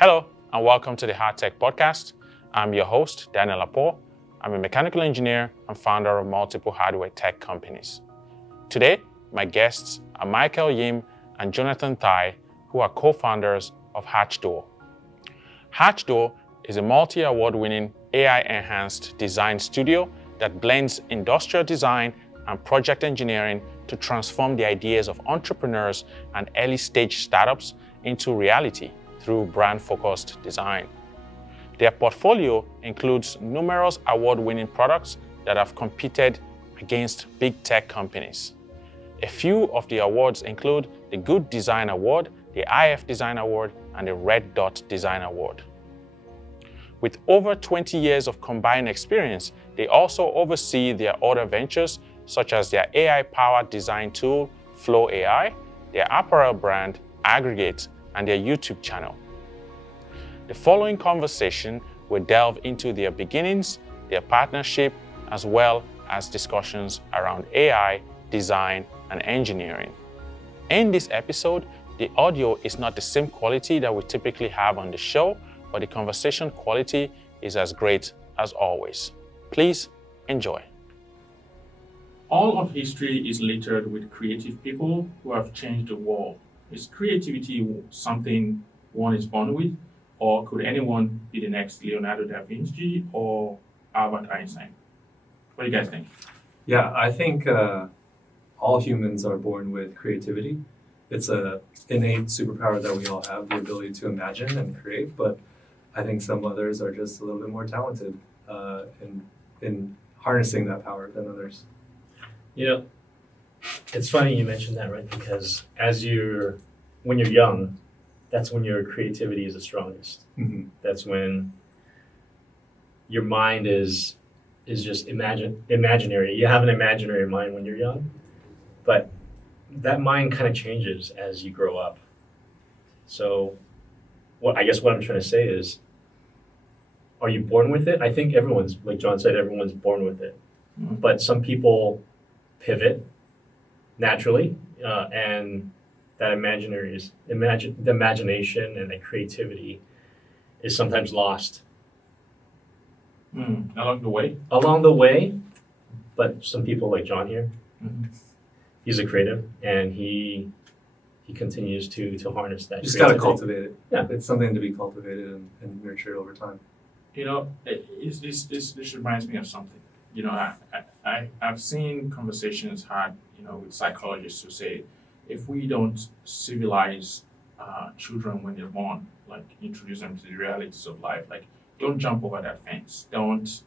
Hello, and welcome to the Hard Tech Podcast. I'm your host, Daniel Apo. I'm a mechanical engineer and founder of multiple hardware tech companies. Today, my guests are Michael Yim and Jonathan Thai, who are co-founders of Hatchdoor. Hatchdoor is a multi-award-winning AI-enhanced design studio that blends industrial design and project engineering to transform the ideas of entrepreneurs and early-stage startups into reality through brand-focused design. Their portfolio includes numerous award-winning products that have competed against big tech companies. A few of the awards include the Good Design Award, the IF Design Award, and the Red Dot Design Award. With over 20 years of combined experience, they also oversee their other ventures, such as their AI-powered design tool, FLO.ai, their apparel brand, Aggregate, and their YouTube channel. The following conversation will delve into their beginnings, their partnership, as well as discussions around AI, design, and engineering. In this episode, the audio is not the same quality that we typically have on the show, but the conversation quality is as great as always. Please enjoy. All of history is littered with creative people who have changed the world. Is creativity something one is born with, or could anyone be the next Leonardo da Vinci or Albert Einstein? What do you guys think? Yeah, I think all humans are born with creativity. It's an innate superpower that we all have, the ability to imagine and create, but I think some others are just a little bit more talented in harnessing that power than others. You know, it's funny you mentioned that, right? Because when you're young, that's when your creativity is the strongest. Mm-hmm. That's when your mind is just imaginary. You have an imaginary mind when you're young, but that mind kind of changes as you grow up. So what I'm trying to say is, are you born with it? I think everyone's, like John said, everyone's born with it. Mm-hmm. But some people pivot naturally, and that the imagination and the creativity is sometimes lost Along the way. But some people like John here, Mm-hmm. he's a creative, and he continues to harness that. You just got to creativity. cultivate it. Yeah. It's something to be cultivated and nurtured over time. You know, this reminds me of something. You know, I've seen conversations had, with psychologists who say, if we don't civilize children when they're born, like introduce them to the realities of life, like don't jump over that fence, don't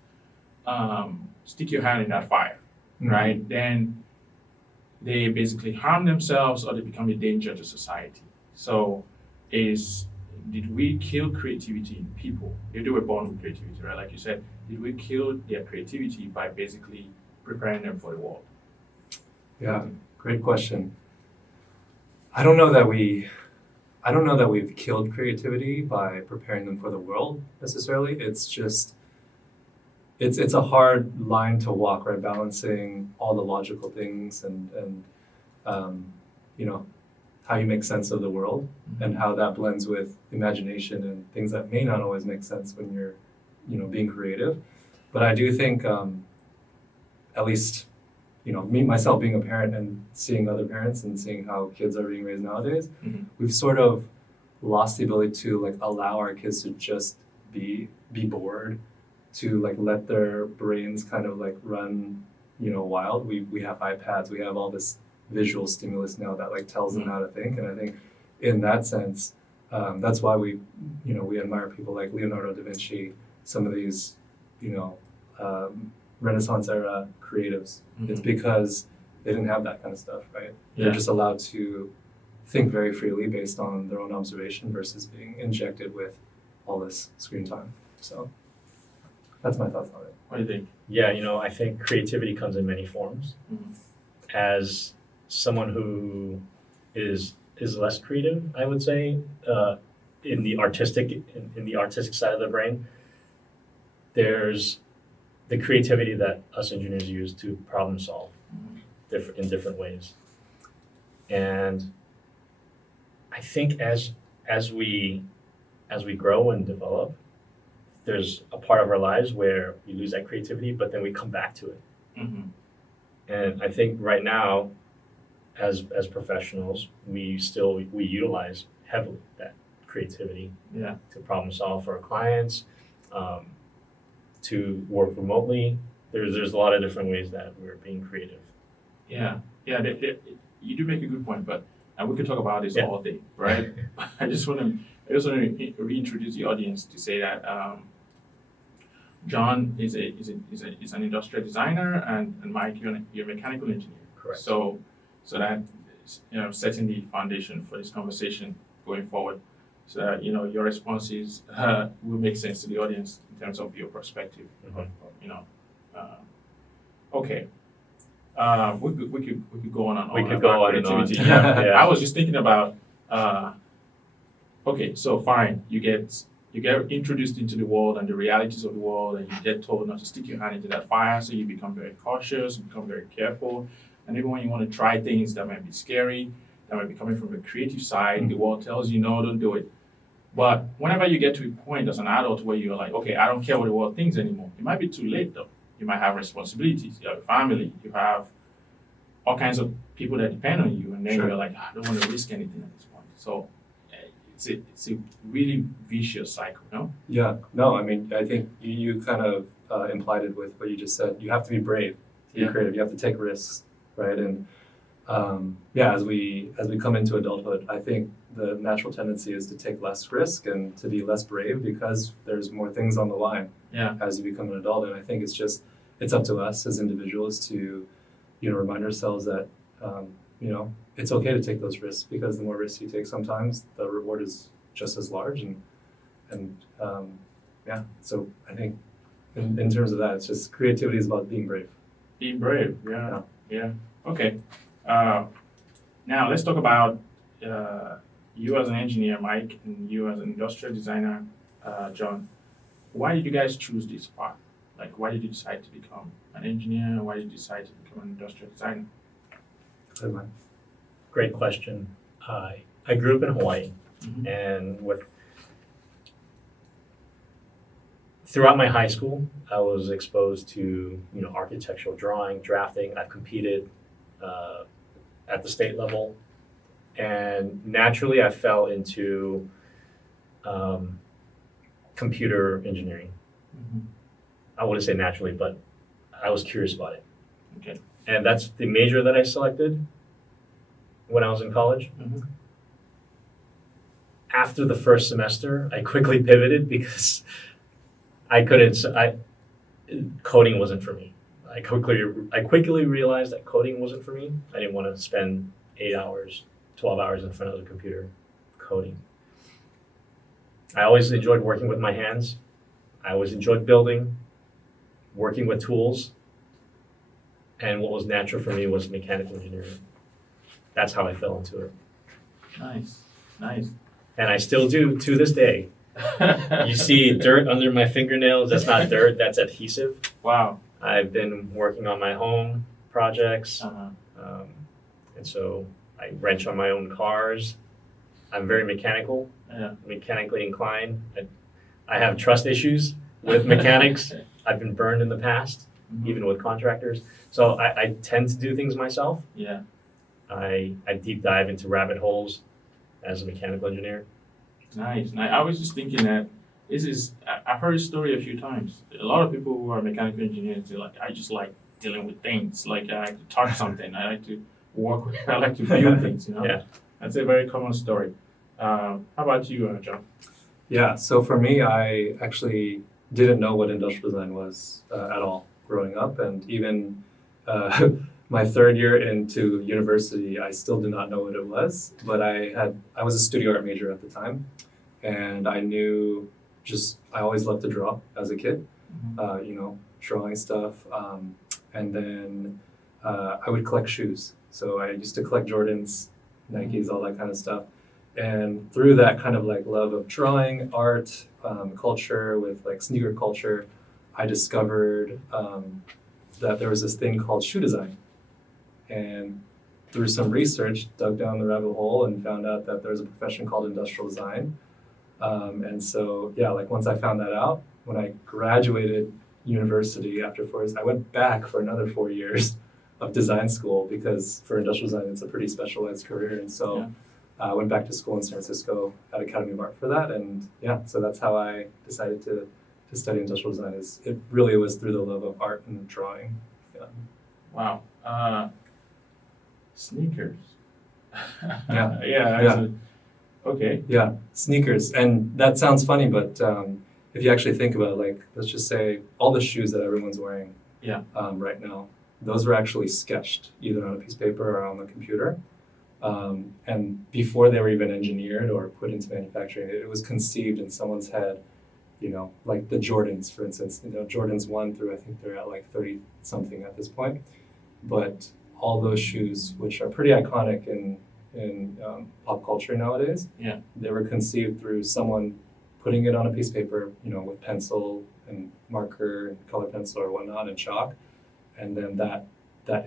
stick your hand in that fire, right? Then they basically harm themselves or they become a danger to society. So did we kill creativity in people? If they were born with creativity, right? Like you said, did we kill their creativity by basically preparing them for the world? Yeah, great question. I don't know that we've killed creativity by preparing them for the world necessarily. It's just it's a hard line to walk, right? Balancing all the logical things and how you make sense of the world, Mm-hmm. and how that blends with imagination and things that may not always make sense when you're being creative. But I do think at least me myself being a parent and seeing other parents and seeing how kids are being raised nowadays, Mm-hmm. we've sort of lost the ability to allow our kids to just be bored, to let their brains kind of run wild. We have iPads, we have all this visual stimulus now that tells them how to think, and I think in that sense that's why we admire people like Leonardo da Vinci, some of these Renaissance era creatives. Mm-hmm. It's because they didn't have that kind of stuff, right? Yeah. They're just allowed to think very freely based on their own observation versus being injected with all this screen time. So that's my thoughts on it. What do you think? Yeah, I think creativity comes in many forms. Mm-hmm. As someone who is less creative, I would say, in the artistic side of the brain, there's the creativity that us engineers use to problem solve in different ways. And I think as we as we grow and develop, there's a part of our lives where we lose that creativity, but then we come back to it. Mm-hmm. And I think right now, as professionals, we utilize heavily that creativity Yeah. to problem solve for our clients, to work remotely. There's a lot of different ways that we're being creative. Yeah. You do make a good point, but and we could talk about this Yeah. all day, right? I just want to reintroduce the audience to say that John is an industrial designer, and Mike, you're a mechanical engineer. Correct. So that setting the foundation for this conversation going forward, so that your responses will make sense to the audience in terms of your perspective. Mhm. Okay. We could go on and on. We could about go on and on. creativity. Yeah. Yeah. I was just thinking about. Okay, so fine, you get introduced into the world and the realities of the world, and you get told not to stick your hand into that fire, so you become very cautious, you become very careful, and even when you want to try things that might be scary, that might be coming from a creative side, the world tells you no, don't do it. But whenever you get to a point as an adult where you're like, okay, I don't care what the world thinks anymore, it might be too late though. You might have responsibilities, you have a family, you have all kinds of people that depend on you, and then Sure. you're like, I don't want to risk anything at this point. So it's a really vicious cycle, no? Yeah, no, I mean, I think you kind of implied it with what you just said. You have to be brave to be Yeah. creative. You have to take risks, right? And as we come into adulthood, I think the natural tendency is to take less risk and to be less brave because there's more things on the line Yeah. as you become an adult. And I think it's up to us as individuals to, remind ourselves that, it's okay to take those risks because the more risks you take, sometimes the reward is just as large. So I think in terms of that, it's just creativity is about being brave. Being brave, yeah. Okay. Now let's talk about you as an engineer, Mike, and you as an industrial designer, John. Why did you guys choose this path? Like, why did you decide to become an engineer? Why did you decide to become an industrial designer? Great question. I grew up in Hawaii, Mhm. and throughout my high school, I was exposed to architectural drawing, drafting. I've competed at the state level, and naturally, I fell into computer engineering. Mhm. I wouldn't say naturally, but I was curious about it. Okay. And that's the major that I selected when I was in college. Mhm. After the first semester, I quickly pivoted because coding wasn't for me. I quickly realized that coding wasn't for me. I didn't want to spend 8 hours, 12 hours in front of the computer coding. I always enjoyed working with my hands. I always enjoyed building, working with tools. And what was natural for me was mechanical engineering. That's how I fell into it. Nice. And I still do to this day. You see dirt under my fingernails, that's not dirt, that's adhesive. Wow. I've been working on my home projects, Uh-huh. and so I wrench on my own cars. I'm very mechanically inclined. I have trust issues with mechanics. I've been burned in the past, Mhm. even with contractors. So I tend to do things myself. Yeah. I deep dive into rabbit holes as a mechanical engineer. Nice. I was just thinking that I've heard this story a few times. A lot of people who are mechanical engineers, they're like, I just like dealing with things. Like, I like to touch something. I like to work with, I like to build things, Yeah. That's a very common story. How about you, John? Yeah, so for me, I actually didn't know what industrial design was at all growing up. And even my third year into university, I still did not know what it was. But I was a studio art major at the time. And I knew I always loved to draw as a kid, drawing stuff. And then I would collect shoes. So I used to collect Jordans, Nikes, all that kind of stuff. And through that kind of like love of drawing, art, culture, with like sneaker culture, I discovered that there was this thing called shoe design. And through some research, dug down the rabbit hole and found out that there's a profession called industrial design. And so, yeah, like once I found that out, when I graduated university after 4 years, I went back for another 4 years of design school because for industrial design, it's a pretty specialized career. And so I went back to school in San Francisco at Academy of Art for that. And yeah, so that's how I decided to study industrial design. It really was through the love of art and drawing. Yeah. Wow. Sneakers. Yeah. Yeah. Okay. Yeah, sneakers. And that sounds funny, but if you actually think about it, like, let's just say all the shoes that everyone's wearing right now, those were actually sketched either on a piece of paper or on the computer. And before they were even engineered or put into manufacturing, it was conceived in someone's head, like the Jordans, for instance, Jordans 1 through, I think they're at like 30 something at this point. But all those shoes, which are pretty iconic in pop culture nowadays, they were conceived through someone putting it on a piece of paper, with pencil and marker and color pencil or whatnot and chalk, and then that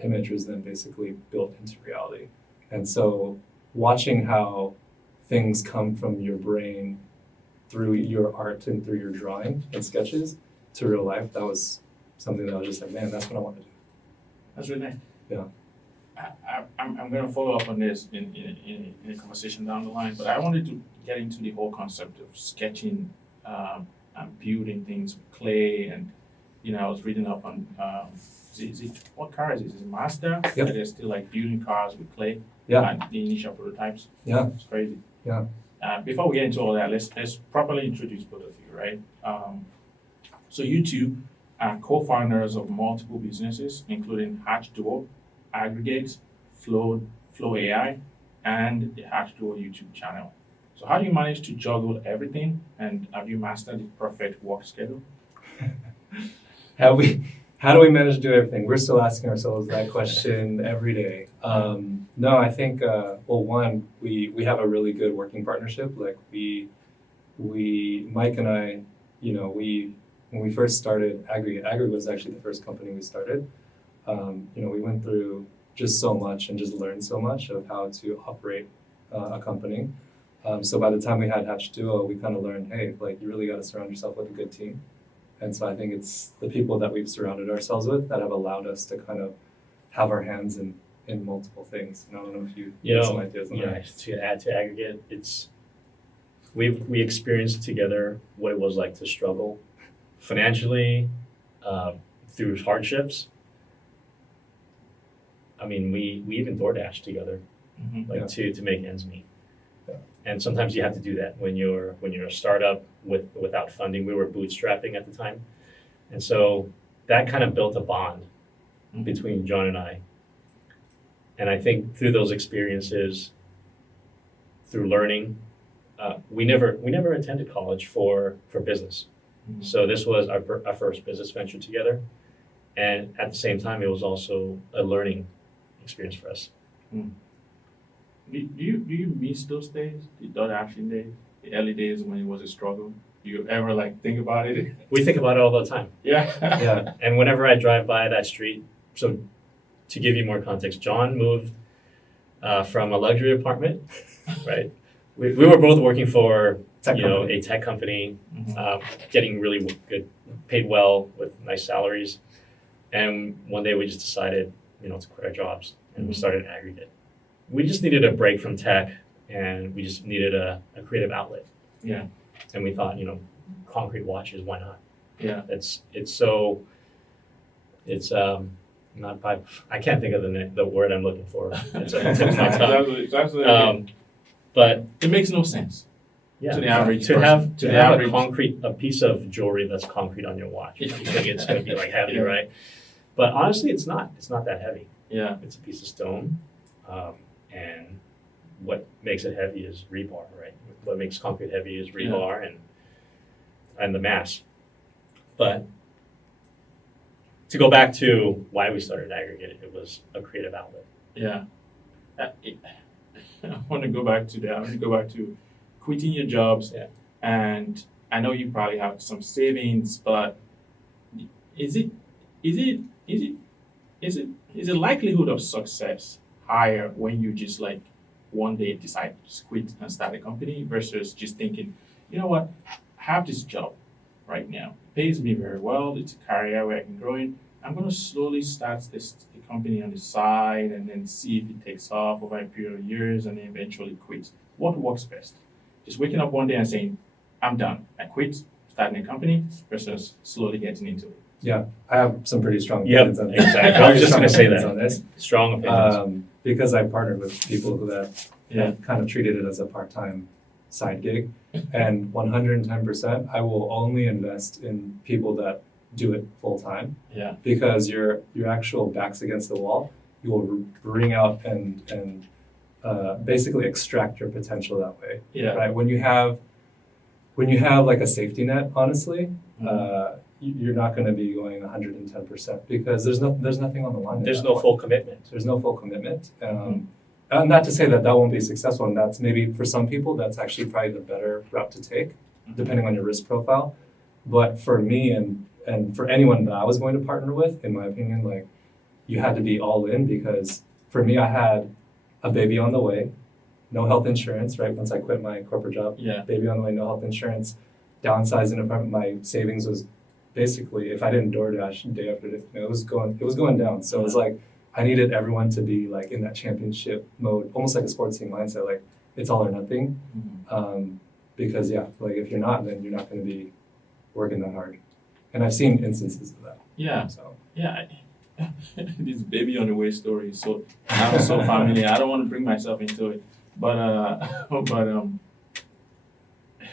image was then basically built into reality. And so watching how things come from your brain through your art and through your drawing and sketches to real life, that was something that I was just like, man, that's what I want to do. That's really nice. Yeah. I'm going to follow up on this in a conversation down the line, but I wanted to get into the whole concept of sketching and building things with clay. And, I was reading up on, what car is it? Is it Mazda? Yep. Yeah, they're still like building cars with clay. Yeah. And the initial prototypes. Yeah. It's crazy. Yeah. Before we get into all that, let's properly introduce both of you, right? So you two are co-founders of multiple businesses, including Hatch Duo, Aggregate, FLO.ai, and the Hatch Duo YouTube channel. So how do you manage to juggle everything, and have you mastered the perfect work schedule? How do we manage to do everything? We're still asking ourselves that question every day. No, I think, one, we have a really good working partnership. Like Mike and I, when we first started Aggregate was actually the first company we started. We went through just so much and just learned so much of how to operate a company. So by the time we had Hatch Duo, we kind of learned, hey, like you really got to surround yourself with a good team. And so I think it's the people that we've surrounded ourselves with that have allowed us to kind of have our hands in multiple things. And I don't know if you have some ideas on that. To add to Aggregate, we experienced together what it was like to struggle financially through hardships. I mean, we even DoorDash together, to make ends meet. Yeah. And sometimes you have to do that when you're a startup without funding. We were bootstrapping at the time, and so that kind of built a bond between Jon and I. And I think through those experiences, through learning, we never attended college for business. So this was our first business venture together, and at the same time, it was also a learning experience for us. Do you miss those days, the DoorDashing days, the early days when it was a struggle? Do you ever think about it? We think about it all the time. Yeah. Yeah. And whenever I drive by that street, so to give you more context, Jon moved from a luxury apartment, right? We were both working for a tech company, getting really good, paid well with nice salaries. And one day we just decided, to quit our jobs, and we started Aggregate. We just needed a break from tech, and we just needed a creative outlet. Yeah. And we thought, concrete watches, why not? Yeah. It's not pipe. I can't think of the word I'm looking for. It's a tip of my tongue. It's absolutely but it makes no sense. Yeah, to the average to person. have a piece of jewelry that's concrete on your watch. You think it's going to be heavy, right? But honestly, it's not. It's not that heavy. Yeah. It's a piece of stone, and what makes it heavy is rebar, right? What makes concrete heavy is rebar and the mass. But to go back to why we started Aggregate, it was a creative outlet. Yeah. I want to go back to that. I want to go back to quitting your jobs. Yeah. And I know you probably have some savings, but is the likelihood of success higher when you just one day decide to quit and start a company versus just thinking, you know what, I have this job right now. It pays me very well. It's a career where I can grow in. I'm going to slowly start a company on the side and then see if it takes off over a period of years and then eventually quit. What works best? Just waking up one day and saying, I'm done. I quit, starting a company versus slowly getting into it. Yeah, I have some pretty strong Yep, opinions on this. exactly. I was just going to say that. On this. Strong opinions. Because I partnered with people who Yeah. have kind of treated it as a part-time side gig. And 110%, I will only invest in people that do it full-time. Yeah. Because your actual back's against the wall, you will bring out and basically extract your potential that way. Yeah. Right? When you have like a safety net, honestly, you're not going to be going 110% because there's nothing on the line. There's no full commitment. There's no full commitment. Not to say that won't be successful, and that's maybe for some people that's actually probably the better route to take, depending on your risk profile. But for me and for anyone that I was going to partner with, in my opinion, like you had to be all in because for me, I had a baby on the way, no health insurance, right? Once I quit my corporate job, baby on the way, no health insurance, downsizing apartment. My savings was basically, if I didn't DoorDash day after day, it was going down. So it was like I needed everyone to be like in that championship mode, almost like a sports team mindset, like it's all or nothing. Because like if you're not, then you're not going to be working that hard. And I've seen instances of that. Yeah. So This baby on the way story is so familiar. I don't want to bring myself into it, but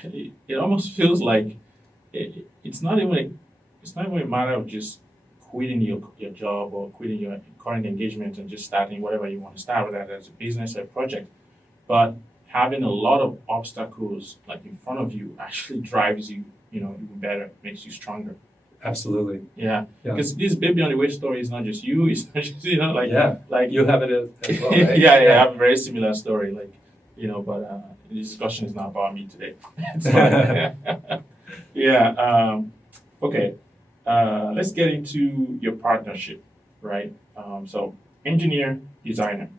it almost feels like it's not even a matter of just quitting your job or quitting your current engagement and just starting whatever you want to start with, that as a business or a project, but having a lot of obstacles like in front of you actually drives you, even better, makes you stronger. Absolutely. Yeah. Because this baby on the way story is not just you. It's not just like you have it as well, right? I have a very similar story. But the discussion is not about me today. It's fine. Okay. Let's get into your partnership, right? So engineer, designer.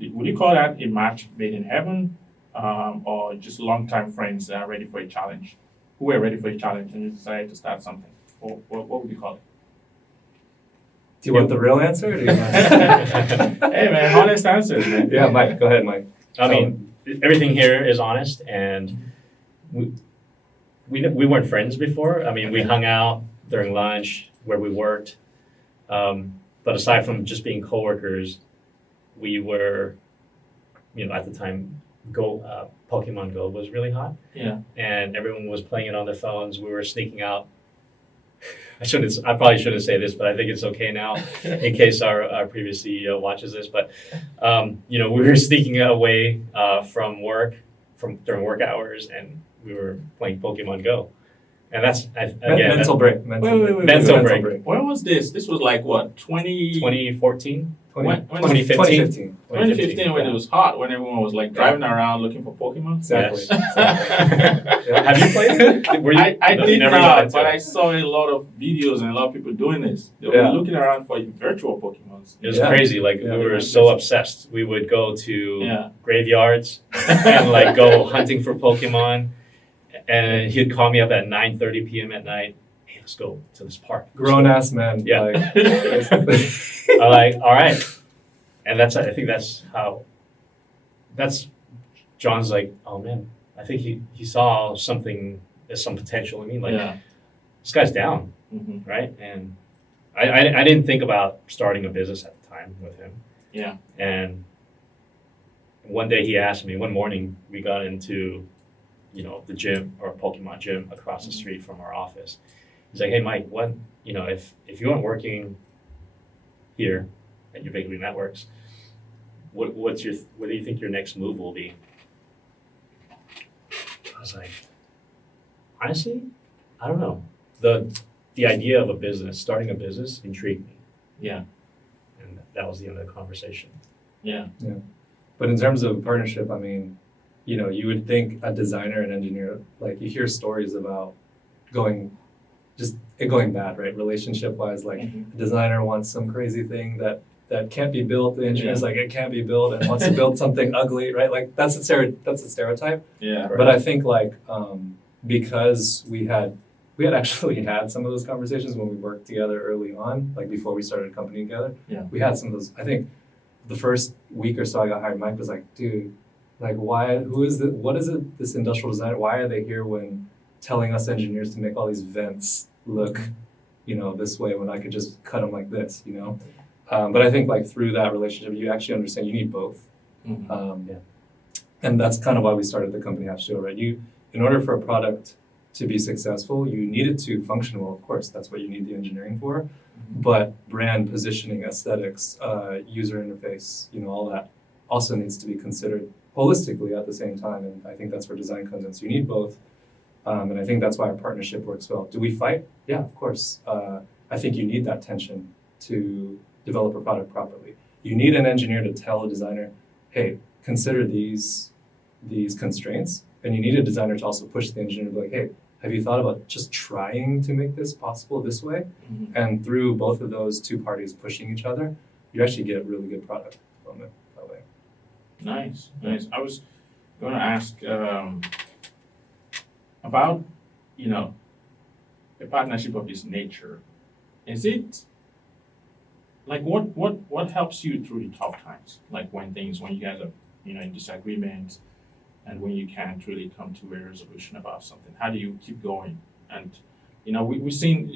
Would you call that a match made in heaven, or just longtime friends that are ready for a challenge? Who were ready for a challenge and you decided to start something? What would you call it? Do you want the real answer? Or do you want Hey man, honest answers, man. Yeah, Mike. Go ahead, Mike. I mean, everything here is honest, and we weren't friends before. I mean, we hung out during lunch where we worked, but aside from just being coworkers, we were, at the time, Pokémon GO was really hot. Yeah. And everyone was playing it on their phones. We were sneaking out. I probably shouldn't say this, but I think it's okay now in case our previous CEO watches this. But, we were sneaking away from work during work hours, and we were playing Pokémon GO. And that's, again, mental break. Mental break. When was this? This was like what, 2014? 2015. 2015 when it was hot, when everyone was like driving around looking for Pokemon. Exactly. Have you played it? I did not, but I saw a lot of videos and a lot of people doing this. They were looking around for virtual Pokemon. It was crazy. Like we were so obsessed. We would go to graveyards and go hunting for Pokemon. And he'd call me up at 9:30 p.m. at night. Hey, let's go to this park. Grown ass man. Yeah. I'm like, all right. And I think that's John's like, oh man, I think he saw something, there's some potential in me. This guy's down, right? And I didn't think about starting a business at the time with him. Yeah. And one day he asked me, one morning we got into, the gym or Pokemon gym across the street from our office. He's like, hey Mike, if you aren't working here at your Big League Networks, what do you think your next move will be? I was like, honestly, I don't know. The idea of starting a business intrigued me. Yeah. And that was the end of the conversation. Yeah. But in terms of partnership, I mean, you would think a designer and engineer, like you hear stories about it going bad, right? Relationship wise, like a designer wants some crazy thing that that can't be built. The engineer's like, it can't be built, and wants to build something ugly, right? Like that's a stereotype. Yeah. But I think like because we had actually had some of those conversations when we worked together early on, like before we started a company together. Yeah. We had some of those. I think the first week or so I got hired, Mike was like, dude, like what is it, this industrial designer, why are they here when telling us engineers to make all these vents look, this way when I could just cut them like this, But I think like through that relationship, you actually understand you need both. Mm-hmm. And that's kind of why we started the company H2O, right? In order for a product to be successful, you need it to function well, of course, that's what you need the engineering for. Mm-hmm. But brand positioning, aesthetics, user interface, all that also needs to be considered holistically at the same time. And I think that's where design comes in. So you need both. And I think that's why our partnership works well. Do we fight? Yeah, of course. I think you need that tension to develop a product properly. You need an engineer to tell a designer, hey, consider these constraints. And you need a designer to also push the engineer to be like, hey, have you thought about just trying to make this possible this way? Mm-hmm. And through both of those two parties pushing each other, you actually get a really good product from it that way. Nice. I was going to ask about, a partnership of this nature. Is it like what helps you through the tough times? Like when you guys are, in disagreement, and when you can't really come to a resolution about something, how do you keep going? And we've seen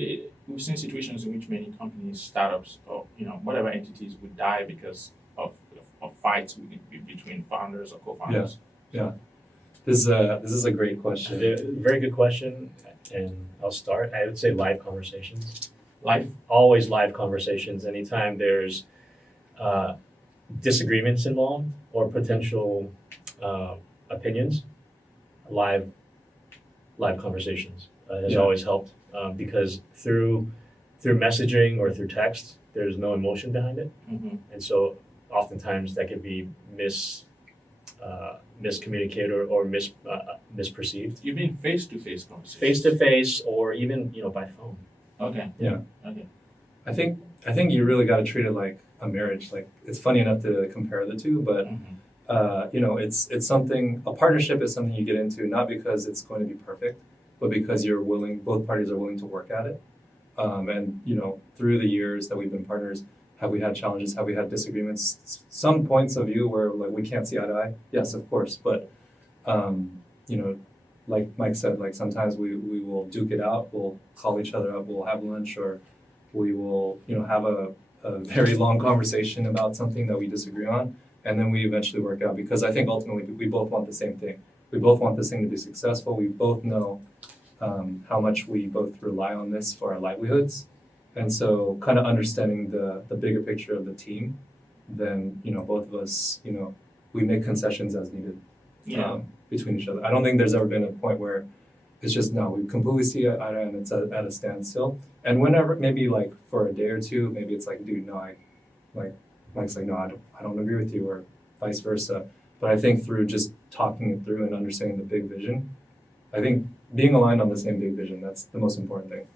situations in which many companies, startups, or whatever entities would die because of fights between founders or co-founders. Yeah. This is a great question. Very good question, and I'll start. I would say live conversations. Always live conversations. Anytime there's disagreements involved or potential opinions, live conversations has always helped because through messaging or through text, there's no emotion behind it, Mm-hmm. and so oftentimes that can be miscommunicated or misperceived. You mean face-to-face conversations? Face to face, or even by phone. Okay. Yeah. Okay. I think you really got to treat it like a marriage. Like it's funny enough to compare the two, but Mm-hmm. it's something. A partnership is something you get into not because it's going to be perfect, but because both parties are willing to work at it. And through the years that we've been partners, have we had challenges? Have we had disagreements? Some points of view where like we can't see eye to eye. Yes, of course, but like Mike said, like sometimes we will duke it out. We'll call each other up. We'll have lunch, or we will have a very long conversation about something that we disagree on, and then we eventually work out, because I think ultimately we both want the same thing. We both want this thing to be successful. We both know how much we both rely on this for our livelihoods, and so kind of understanding the bigger picture of the team, then both of us we make concessions as needed. Between each other. I don't think there's ever been a point where it's just no, we completely see eye to eye and it's at a standstill. And whenever, maybe like for a day or two, maybe it's like, dude, no, Mike's like, no, I don't agree with you, or vice versa. But I think through just talking it through and understanding the big vision, I think being aligned on the same big vision, that's the most important thing.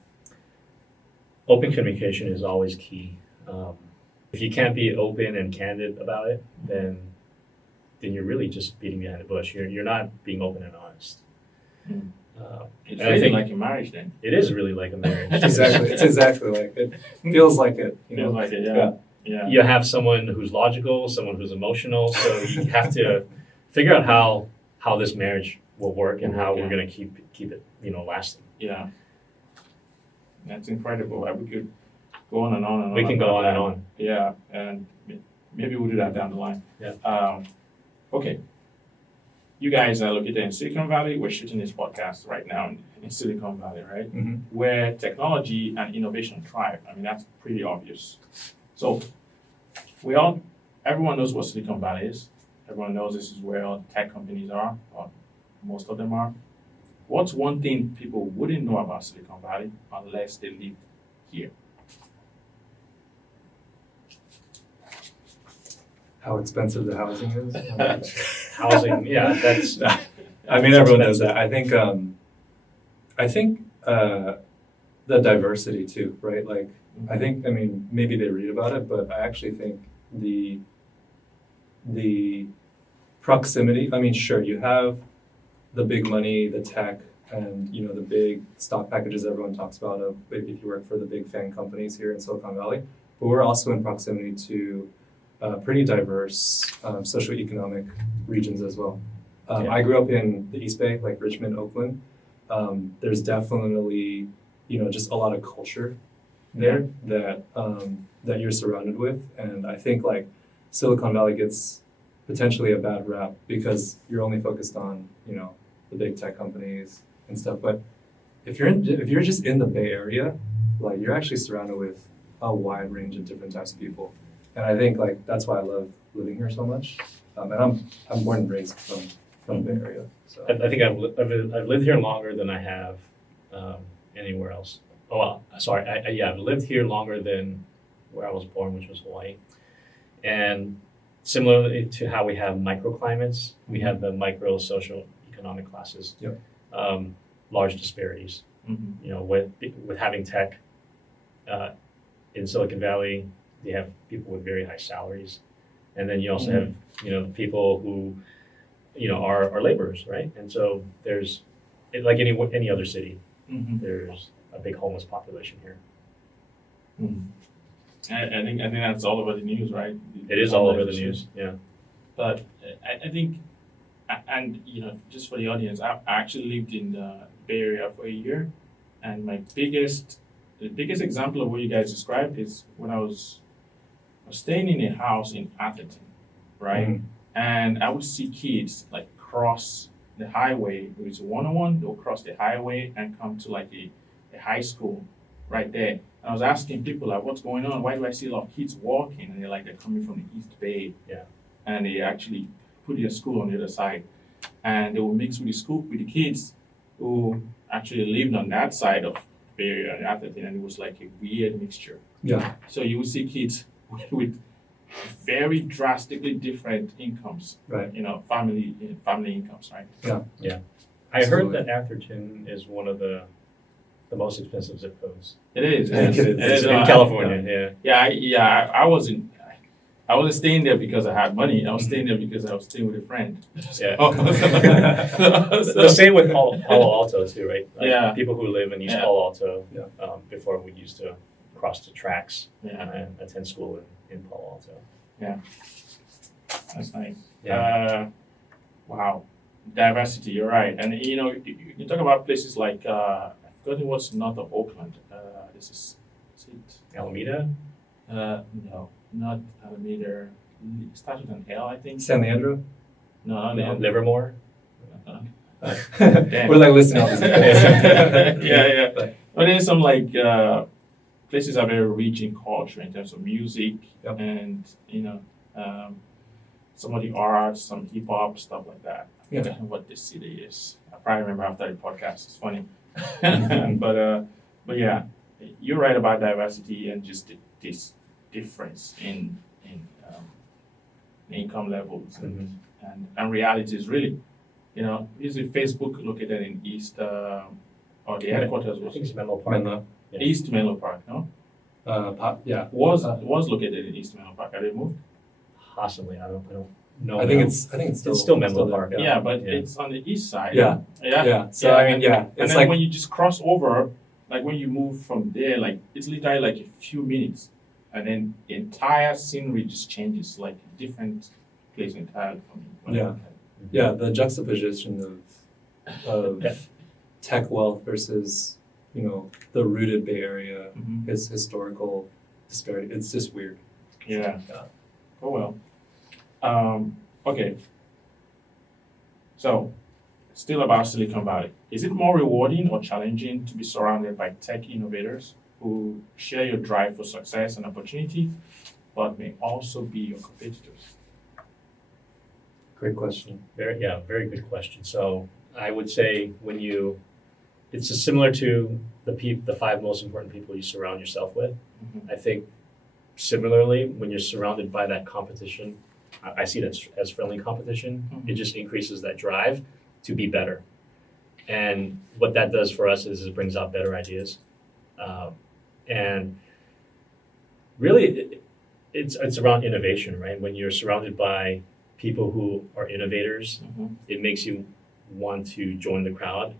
Open communication is always key. If you can't be open and candid about it, then you're really just beating behind the bush. You're not being open and honest. Mm. It's and really like a marriage then. It is really like a marriage. Exactly. It's exactly like it. Feels like it. Feels like it, yeah. You have someone who's logical, someone who's emotional, so you have to figure out how this marriage will work and how we're going to keep it lasting. Yeah. That's incredible. We could go on and on and on. We can go on and on. Yeah, and maybe we'll do that down the line. Yeah. Okay. You guys are located in Silicon Valley. We're shooting this podcast right now in Silicon Valley, right? Mm-hmm. Where technology and innovation thrive. I mean, that's pretty obvious. So everyone knows what Silicon Valley is. Everyone knows this is where all the tech companies are, or most of them are. What's one thing people wouldn't know about Silicon Valley unless they live here? How expensive the housing is. Housing, yeah, that's. I mean, everyone knows that. I think the diversity too, right? Like, I think, I mean, maybe they read about it, but I actually think the proximity, I mean, sure, you have the big money, the tech, and, you know, the big stock packages everyone talks about of if you work for the big FANG companies here in Silicon Valley, but we're also in proximity to pretty diverse socioeconomic regions as well. I grew up in the East Bay, like Richmond, Oakland. There's definitely, you know, just a lot of culture there that you're surrounded with, and I think like Silicon Valley gets potentially a bad rap because you're only focused on, you know, the big tech companies and stuff. But if you're just in the Bay Area, like you're actually surrounded with a wide range of different types of people, and I think like that's why I love living here so much. And I'm born and raised from the Bay Area. So I think I've lived here longer than I have anywhere else. Oh, well, sorry. I've lived here longer than where I was born, which was Hawaii. And similarly to how we have microclimates, we have the micro social economic classes. Yep. Large disparities. You know, with having tech in Silicon Valley, they have people with very high salaries, and then you also have, you know, people who, you know, are laborers, right? And so there's, like any other city, there's a big homeless population here. I think that's all over the news, right? It is all over the news, yeah. But I think, and you know, just for the audience, I actually lived in the Bay Area for a year, and the biggest example of what you guys described is when I was staying in a house in Atherton, right? And I would see kids like cross the highway. It was 101. They'll cross the highway and come to like a high school right there. And I was asking people like, what's going on? Why do I see a lot of kids walking? And they're coming from the East Bay. Yeah. And they actually put their school on the other side. And they will mix with the kids who actually lived on that side of the Bay Area and Atherton. And it was like a weird mixture. Yeah. So you would see kids with very drastically different incomes, right? You know, family incomes, right? Yeah. I heard that Atherton is one of the most expensive zip codes. It is. It is. In California. I wasn't staying there because I had money. I was staying there because I was staying with a friend. Yeah. The same with Palo Alto too, right? Like people who live in East Palo Alto, before we used to cross the tracks and attend school in Palo Alto. Yeah. That's nice. Yeah. Wow. Diversity, you're right. And you know, you talk about places like I forgot it was north of Oakland. This is it Alameda? No, not Alameda. It starts with an L, I think. San Leandro? No. Livermore? We're like listening to all these. Yeah. But there's some like places are very rich in culture in terms of music and, you know, some of the arts, some hip hop, stuff like that. I don't know what this city is. I probably remember after the podcast. It's funny. But yeah, you're right about diversity and just this difference in income levels and realities, really. You know, usually Facebook located in East, or the headquarters was Menlo Park. East Menlo Park, no? Was located in East Menlo Park. Have they moved? Possibly, I don't know. I think it's still Menlo Park. Yeah, but it's on the east side. Yeah. So I mean, and it's then like when you just cross over, like when you move from there, like it's literally like a few minutes, and then the entire scenery just changes, like a different place entirely from me. Yeah, the juxtaposition of tech wealth versus, you know, the rooted Bay Area, is historical disparity. It's just weird. Yeah. Oh well. Okay. So, still about Silicon Valley. Is it more rewarding or challenging to be surrounded by tech innovators who share your drive for success and opportunity, but may also be your competitors? Great question. Very good question. So I would say it's just similar to the 5 most important people you surround yourself with. I think similarly, when you're surrounded by that competition, I see it as friendly competition. It just increases that drive to be better. And what that does for us is it brings out better ideas. And really, it's around innovation, right? When you're surrounded by people who are innovators, it makes you want to join the crowd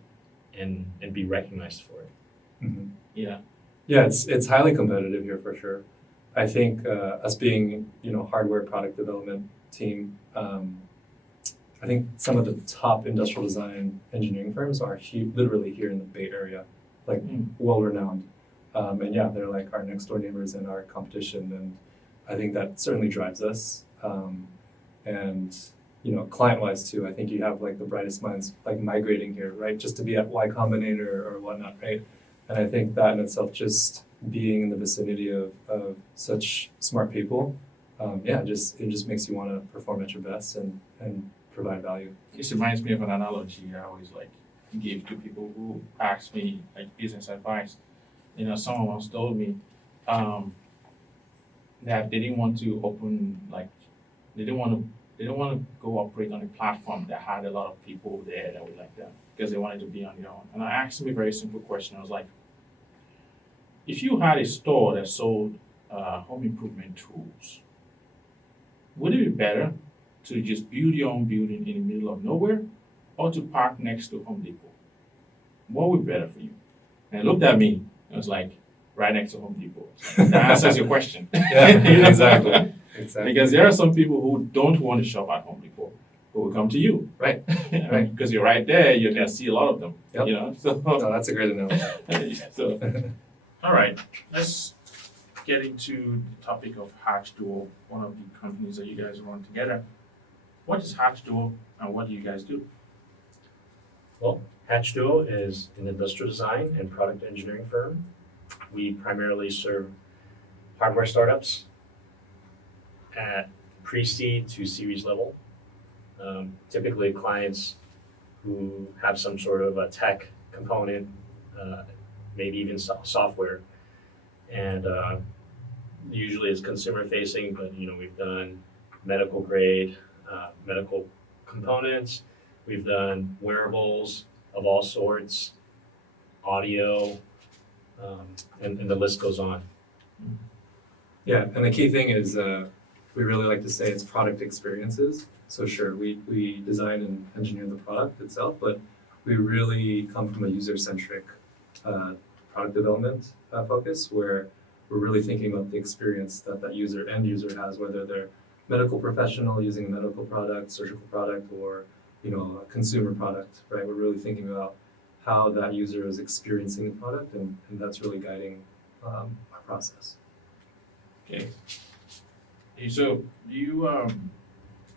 and be recognized for it. Mm-hmm. Yeah. Yeah, it's highly competitive here for sure. I think us being hardware product development team, I think some of the top industrial design engineering firms are literally here in the Bay Area, like well renowned, and yeah, they're like our next door neighbors and our competition, and I think that certainly drives us. And client wise too, I think you have like the brightest minds like migrating here, right, just to be at Y Combinator or whatnot, right? And I think that in itself, just being in the vicinity of such smart people, it just makes you want to perform at your best and provide value. This reminds me of an analogy I always like give to people who ask me like business advice. Someone once told me that they didn't want to open they didn't want to go operate on a platform that had a lot of people there that were like them because they wanted to be on their own. And I asked them a very simple question. I was like, if you had a store that sold home improvement tools, would it be better to just build your own building in the middle of nowhere or to park next to Home Depot? What would be better for you? And it looked at me and was like, right next to Home Depot. So that answers your question. Yeah, exactly. Because there are some people who don't want to shop at Home Depot who will come to you. Right. Right. Because you're right there, you're going to see a lot of them. Yep. So, No, that's a great analogy. all right, let's get into the topic of Hatch Duo, one of the companies that you guys run together. What is Hatch Duo and what do you guys do? Well, Hatch Duo is an industrial design and product engineering firm. We primarily serve hardware startups at pre-seed to series level. Typically clients who have some sort of a tech component, maybe even software, and usually it's consumer facing, but we've done medical grade, medical components, we've done wearables of all sorts, audio, and the list goes on. Yeah, and the key thing is we really like to say it's product experiences. So sure, we design and engineer the product itself, but we really come from a user-centric product development focus where we're really thinking about the experience that end user has, whether they're medical professional using a medical product, surgical product, or a consumer product, right? We're really thinking about how that user is experiencing the product, and that's really guiding our process. Okay. So you,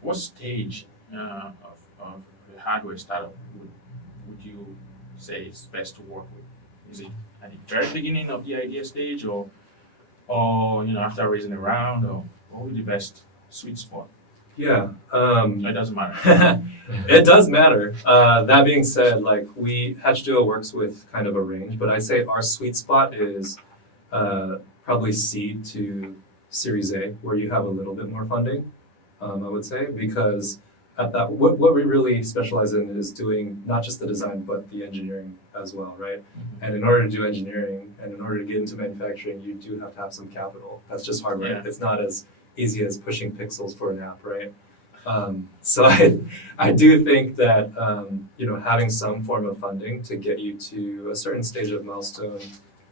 what stage of the hardware startup would you say is best to work with? Is it at the very beginning of the idea stage, or after raising a round, or what would be the best sweet spot? Yeah. It doesn't matter. It does matter. That being said, Hatch Duo works with kind of a range, but I'd say our sweet spot is probably seed to Series A, where you have a little bit more funding, I would say, because at that, what we really specialize in is doing not just the design, but the engineering as well, right? Mm-hmm. And in order to do engineering and in order to get into manufacturing, you do have to have some capital. That's just hardware. Yeah. It's not as easy as pushing pixels for an app, right? So I do think that having some form of funding to get you to a certain stage of milestone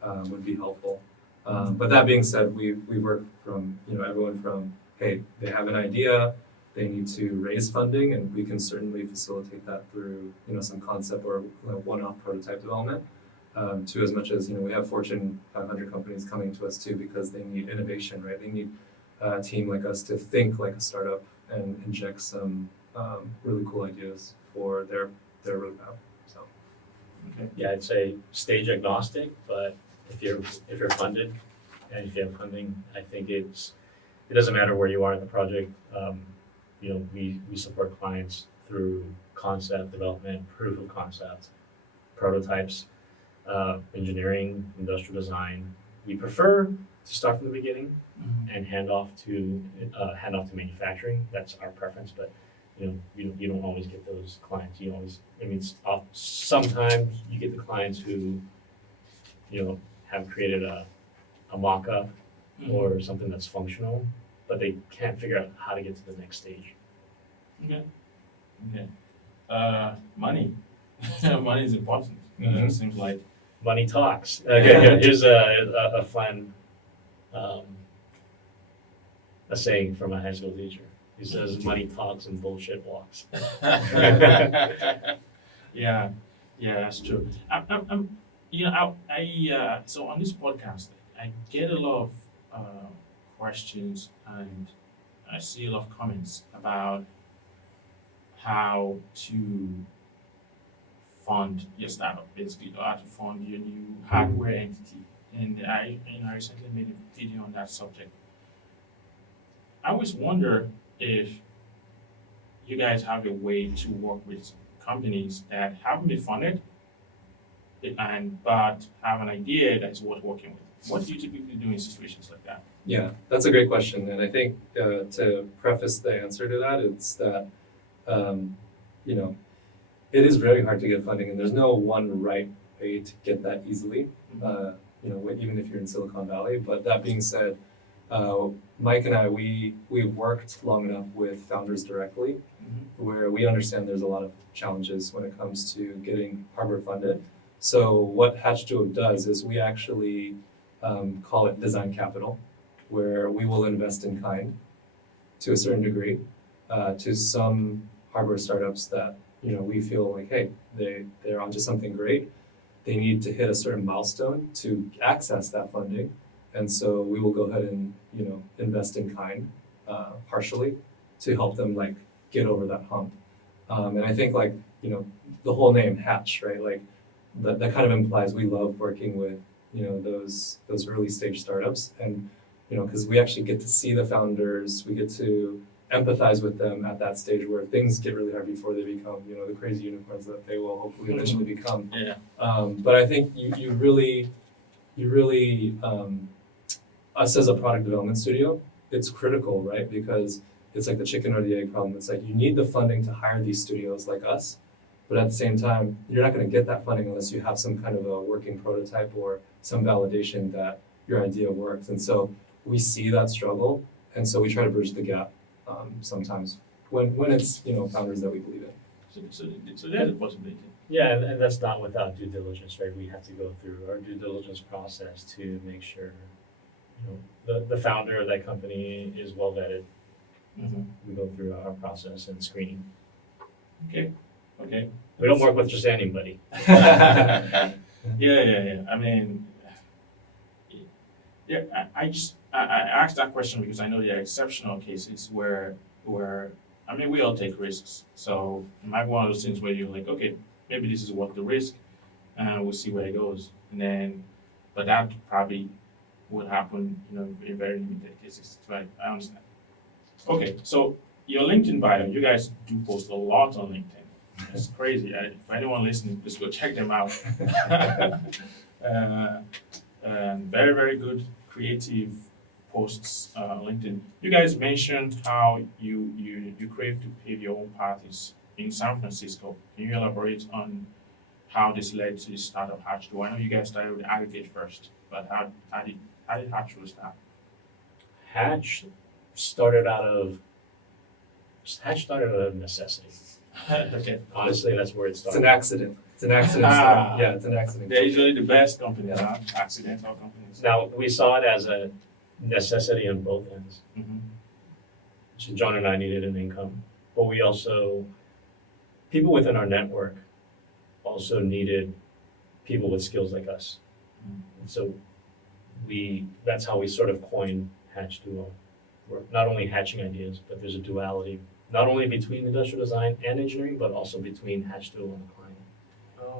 would be helpful. But that being said, we work from everyone from, hey, they have an idea, they need to raise funding, and we can certainly facilitate that through some concept or one-off prototype development. To as much as we have Fortune 500 companies coming to us too because they need innovation, right? They need a team like us to think like a startup and inject some really cool ideas for their roadmap. So, okay. Yeah, I'd say stage agnostic, but if you're funded and if you have funding, I think it doesn't matter where you are in the project. We support clients through concept development, proof of concept, prototypes, engineering, industrial design. We prefer to start from the beginning and hand off to manufacturing. That's our preference, but you don't always get those clients. Sometimes you get the clients who have created a mock-up or something that's functional, but they can't figure out how to get to the next stage. Okay. Money. Money is important. It seems like. Money talks. Here's a fun a saying from a high school teacher. He says, "Money talks and bullshit walks." Yeah, that's true. So on this podcast, I get a lot of questions and I see a lot of comments about how to fund your startup, basically, or how to fund your new hardware entity. And I recently made a video on that subject. I always wonder if you guys have a way to work with companies that haven't been funded but have an idea that's worth working with. What do you typically do in situations like that? Yeah, that's a great question. And I think to preface the answer to that, it's that, it is very hard to get funding and there's no one right way to get that easily, even if you're in Silicon Valley. But that being said, Mike and I, we've worked long enough with founders directly where we understand there's a lot of challenges when it comes to getting hardware funded. So what Hatch Duo does is we actually call it design capital, where we will invest in kind to a certain degree to some hardware startups that we feel like, hey, they're onto something great. They need to hit a certain milestone to access that funding. And so we will go ahead and, invest in kind partially to help them get over that hump. And I think the whole name Hatch, right? That kind of implies we love working with, those early stage startups. And, because we actually get to see the founders, we get to empathize with them at that stage where things get really hard before they become, the crazy unicorns that they will hopefully eventually become. Yeah. But I think you really, us as a product development studio, it's critical, right? Because it's like the chicken or the egg problem. It's like you need the funding to hire these studios like us, but at the same time, you're not going to get that funding unless you have some kind of a working prototype or some validation that your idea works. And so we see that struggle, and so we try to bridge the gap sometimes when it's founders that we believe in. So there's a possibility. Yeah, and that's not without due diligence, right? We have to go through our due diligence process to make sure the founder of that company is well vetted. We go through our process and screening. Okay. We don't work with just anybody. Yeah. I mean, I asked that question because I know there are exceptional cases where we all take risks. So it might be one of those things where you're like, okay, maybe this is worth the risk, and we'll see where it goes. But that probably would happen, in very limited cases. Right? I understand. Okay, so your LinkedIn bio, you guys do post a lot on LinkedIn. It's crazy. If anyone listening, just go check them out. Very, very good creative posts on LinkedIn. You guys mentioned how you crave to pave your own paths in San Francisco. Can you elaborate on how this led to the start of Hatch Duo? I know you guys started with Aggregate first, but how did Hatch Duo start? Hatch started out of necessity. Okay. Honestly, that's where it It's started. an accident. It's an accident. Yeah, it's an accident. They're usually the best companies, accidental companies. Now, we saw it as a necessity on both ends. So Jon and I needed an income, but we also, people within our network also needed people with skills like us. And so that's how we sort of coined Hatch Duo. We're not only hatching ideas, but there's a duality, not only between industrial design and engineering, but also between Hatch Duo and the client.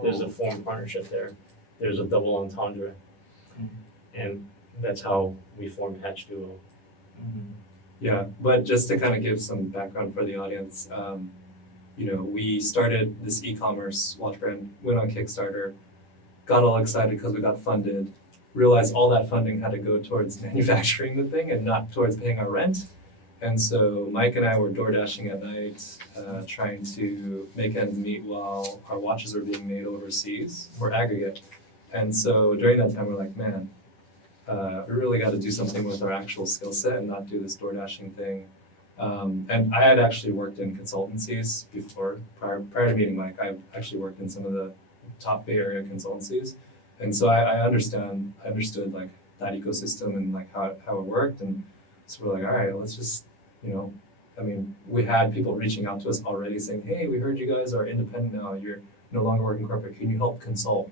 There's a formed partnership there. There's a double entendre. And that's how we formed Hatch Duo. Yeah, but just to kind of give some background for the audience, we started this e-commerce watch brand, went on Kickstarter, got all excited because we got funded, realized all that funding had to go towards manufacturing the thing and not towards paying our rent. And so Mike and I were door dashing at night, trying to make ends meet while our watches were being made overseas for Aggregate. And so during that time, we're like, man, we really got to do something with our actual skill set and not do this door dashing thing. And I had actually worked in consultancies before, prior to meeting Mike. I actually worked in some of the top Bay Area consultancies, and so I understood like that ecosystem and like how it worked. And so we're like, all right, let's just, I mean, we had people reaching out to us already saying, hey, we heard you guys are independent now. You're no longer working corporate. Can you help consult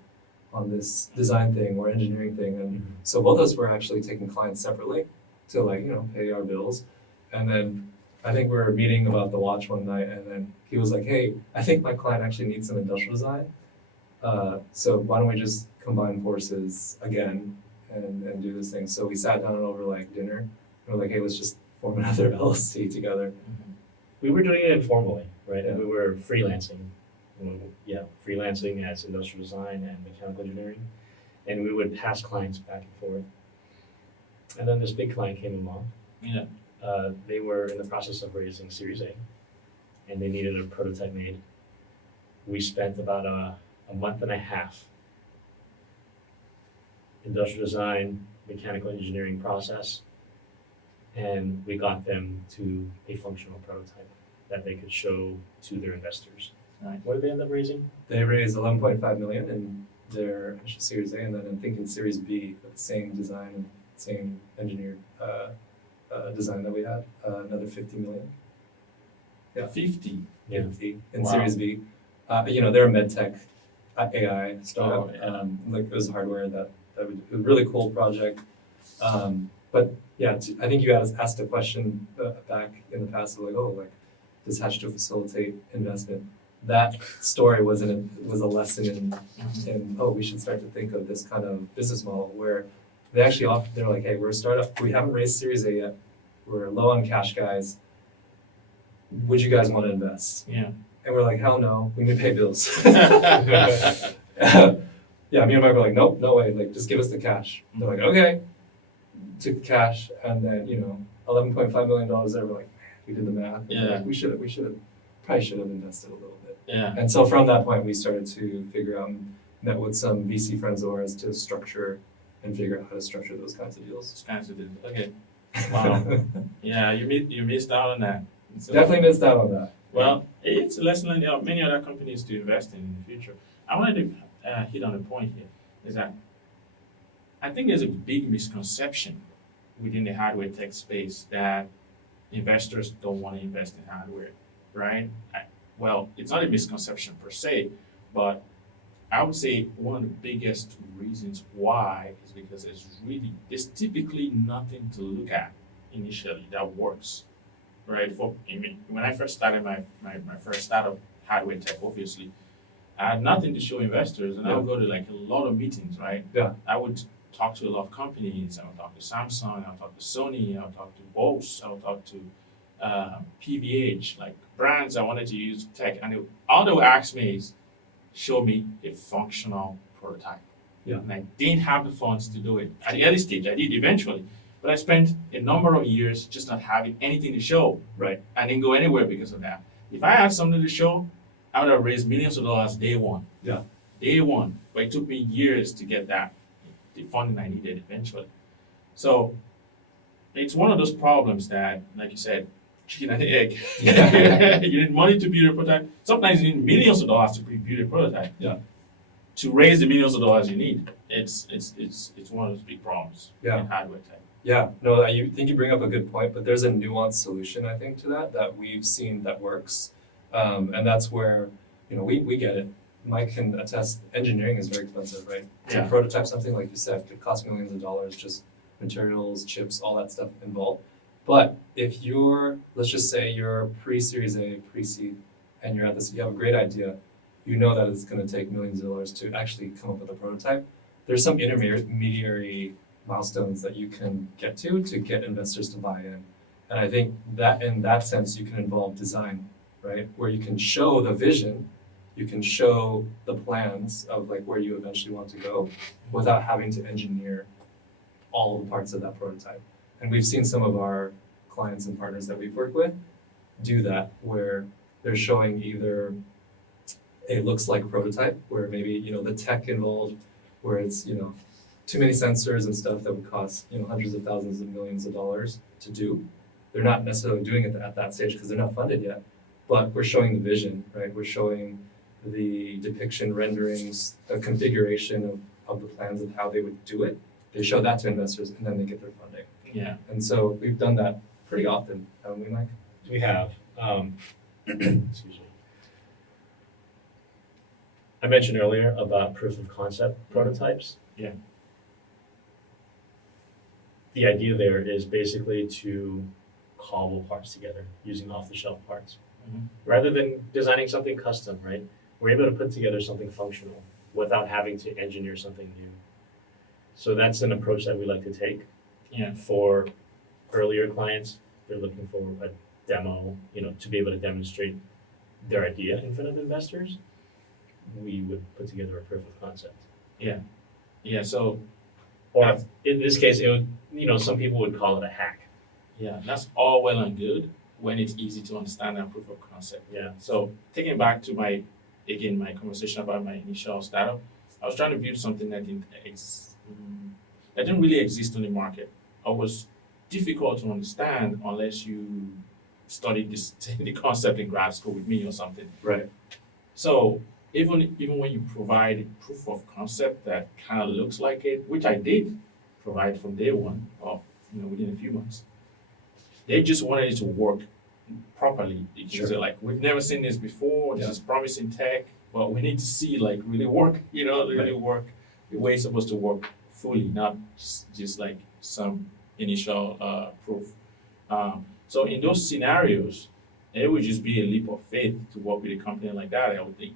on this design thing or engineering thing? And so both of us were actually taking clients separately to like, pay our bills. And then I think we were meeting about the watch one night, and then he was like, hey, I think my client actually needs some industrial design. So why don't we just combine forces again and do this thing? So we sat down over like dinner, and we're like, hey, let's just form another LLC together. We were doing it informally, right? Yeah. And we were freelancing. Freelancing as industrial design and mechanical engineering. And we would pass clients back and forth. And then this big client came along. Yeah. They were in the process of raising Series A, and they needed a prototype made. We spent about a month and a half industrial design, mechanical engineering process, and we got them to a functional prototype that they could show to their investors. Right. What did they end up raising? They raised 11.5 million in their initial Series A, and then I think in Series B, with the same design and same engineered design that we had, another 50 million. Yeah. 50. Yeah. 50 in Wow. Series B. They're a med tech AI startup. Oh, yeah. Like it was hardware that was a really cool project. But yeah, I think you guys asked a question back in the past of like, does Hatch2 facilitate investment? That story was a lesson in we should start to think of this kind of business model where they actually they're like, hey, we're a startup, we haven't raised Series A yet, we're low on cash, guys. Would you guys want to invest? Yeah. And we're like, hell no, we need to pay bills. Yeah, me and Mike were like, nope, no way, like just give us the cash. They're like, okay, took the cash, and then $11.5 million there. We're like, man, we did the math. And we're like, we should have invested a little bit. Yeah. And so from that point, we started to figure out, met with some VC friends of ours to structure and figure out how to structure those kinds of deals. Those kinds of deals. Okay. Wow. Yeah, you missed out on that. So, Definitely missed out on that. well, it's a lesson learned. Many other companies to invest in the future. I wanted to hit on a point here. Is that I think there's a big misconception within the hardware tech space that investors don't want to invest in hardware, right? Well, it's not a misconception per se, but I would say one of the biggest reasons why is because there's typically nothing to look at initially that works, right? When I first started my first startup, hardware tech, obviously, I had nothing to show investors, and I would go to like a lot of meetings, right? Yeah. I would talk to a lot of companies. I would talk to Samsung, I would talk to Sony, I would talk to Bose, I would talk to PVH, like brands I wanted to use tech. And all they would ask me is, show me a functional prototype. Yeah. And I didn't have the funds to do it. At the early stage, I did eventually. But I spent a number of years just not having anything to show. Right. I didn't go anywhere because of that. If I had something to show, I would have raised millions of dollars day one. Yeah. Day one. But it took me years to get the funding I needed eventually. So it's one of those problems that, like you said, chicken and egg. Yeah. You need money to build a prototype. Sometimes you need millions of dollars to build a prototype. Yeah. To raise the millions of dollars you need. It's one of those big problems Yeah. in hardware tech. Yeah, no, I think you bring up a good point, but there's a nuanced solution, I think, to that we've seen that works. And that's where, we get it. Mike can attest, engineering is very expensive, right? Yeah. To prototype something, like you said, could cost millions of dollars, just materials, chips, all that stuff involved. But if let's just say you're pre-Series A, pre-seed, and you have a great idea, you know that it's going to take millions of dollars to actually come up with a prototype. There's some intermediary milestones that you can get to get investors to buy in. And I think that in that sense, you can involve design, right? Where you can show the vision, you can show the plans of like where you eventually want to go without having to engineer all the parts of that prototype. And we've seen some of our clients and partners that we've worked with do that, where they're showing either a looks like prototype, where maybe, the tech involved where it's, too many sensors and stuff that would cost, hundreds of thousands of millions of dollars to do. They're not necessarily doing it at that stage because they're not funded yet, but we're showing the vision, right? We're showing the depiction renderings, the configuration of the plans of how they would do it. They show that to investors and then they get their funding. Yeah. And so we've done that pretty often, haven't we, Mike? We have. Excuse me. I mentioned earlier about proof of concept prototypes. Yeah. The idea there is basically to cobble parts together using off-the-shelf parts. Mhm. Rather than designing something custom, right? We're able to put together something functional without having to engineer something new. So that's an approach that we like to take. Yeah. For earlier clients, they're looking for a demo, to be able to demonstrate their idea in front of investors. We would put together a proof of concept. Yeah. So Or in this case, it would, some people would call it a hack. yeah, that's all well and good when it's easy to understand that proof of concept. Yeah. So taking back to my conversation about my initial startup, I was trying to build something that didn't really exist on the market. It was difficult to understand unless you studied the concept in grad school with me or something. Right. So even when you provide proof of concept that kind of looks like it, which I did provide from day one, or within a few months, they just wanted it to work properly. Because they're like, we've never seen this before. This is promising tech, but we need to see really work. Really work the way it's supposed to work fully, not just like some initial proof. So in those scenarios, it would just be a leap of faith to work with a company like that. I would think,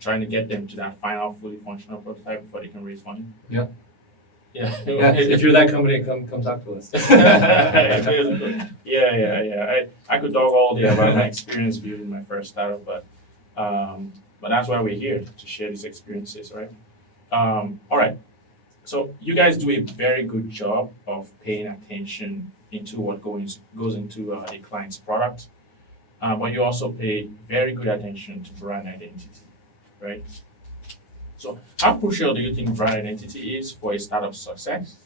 trying to get them to that final fully functional prototype before they can raise funding. Yeah. Yeah. If you're that company, come talk to us. Yeah. I could talk all day about my experience building my first startup, but that's why we're here to share these experiences, right? All right. So you guys do a very good job of paying attention into what goes into a client's product, but you also pay very good attention to brand identity, right? So how crucial do you think brand identity is for a startup success?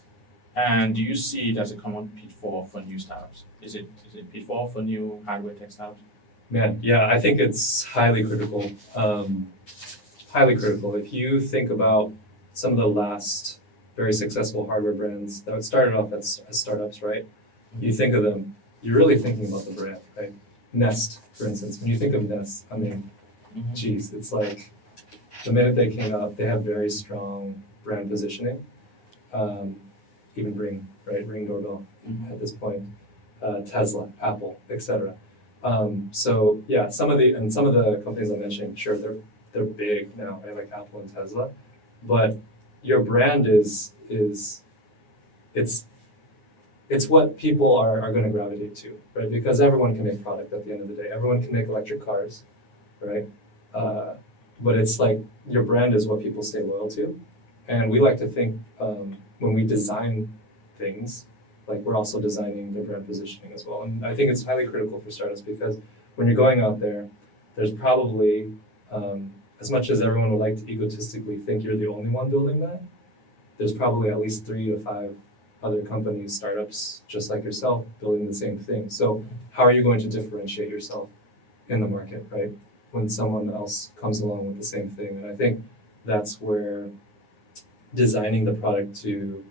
And do you see it as a common pitfall for new startups? Is it a pitfall for new hardware tech startups? Man, yeah, I think it's highly critical. Highly critical. If you think about some of the last very successful hardware brands that started off as startups, right? You think of them, you're really thinking about the brand, right? Nest, for instance. When you think of Nest, geez, it's like the minute they came out, they have very strong brand positioning. Even Ring, right? Ring doorbell at this point, Tesla, Apple, etc. So yeah, some of the companies I'm mentioning, sure, they're big now, right? Like Apple and Tesla, but your brand is it's what people are going to gravitate to, right? Because everyone can make product at the end of the day. Everyone can make electric cars, right? But it's like your brand is what people stay loyal to. And we like to think when we design things, like we're also designing the brand positioning as well. And I think it's highly critical for startups because when you're going out there, there's probably, as much as everyone would like to egotistically think you're the only one building that, there's probably at least 3 to 5 other companies, startups, just like yourself, building the same thing. So how are you going to differentiate yourself in the market, right? When someone else comes along with the same thing. And I think that's where designing the product to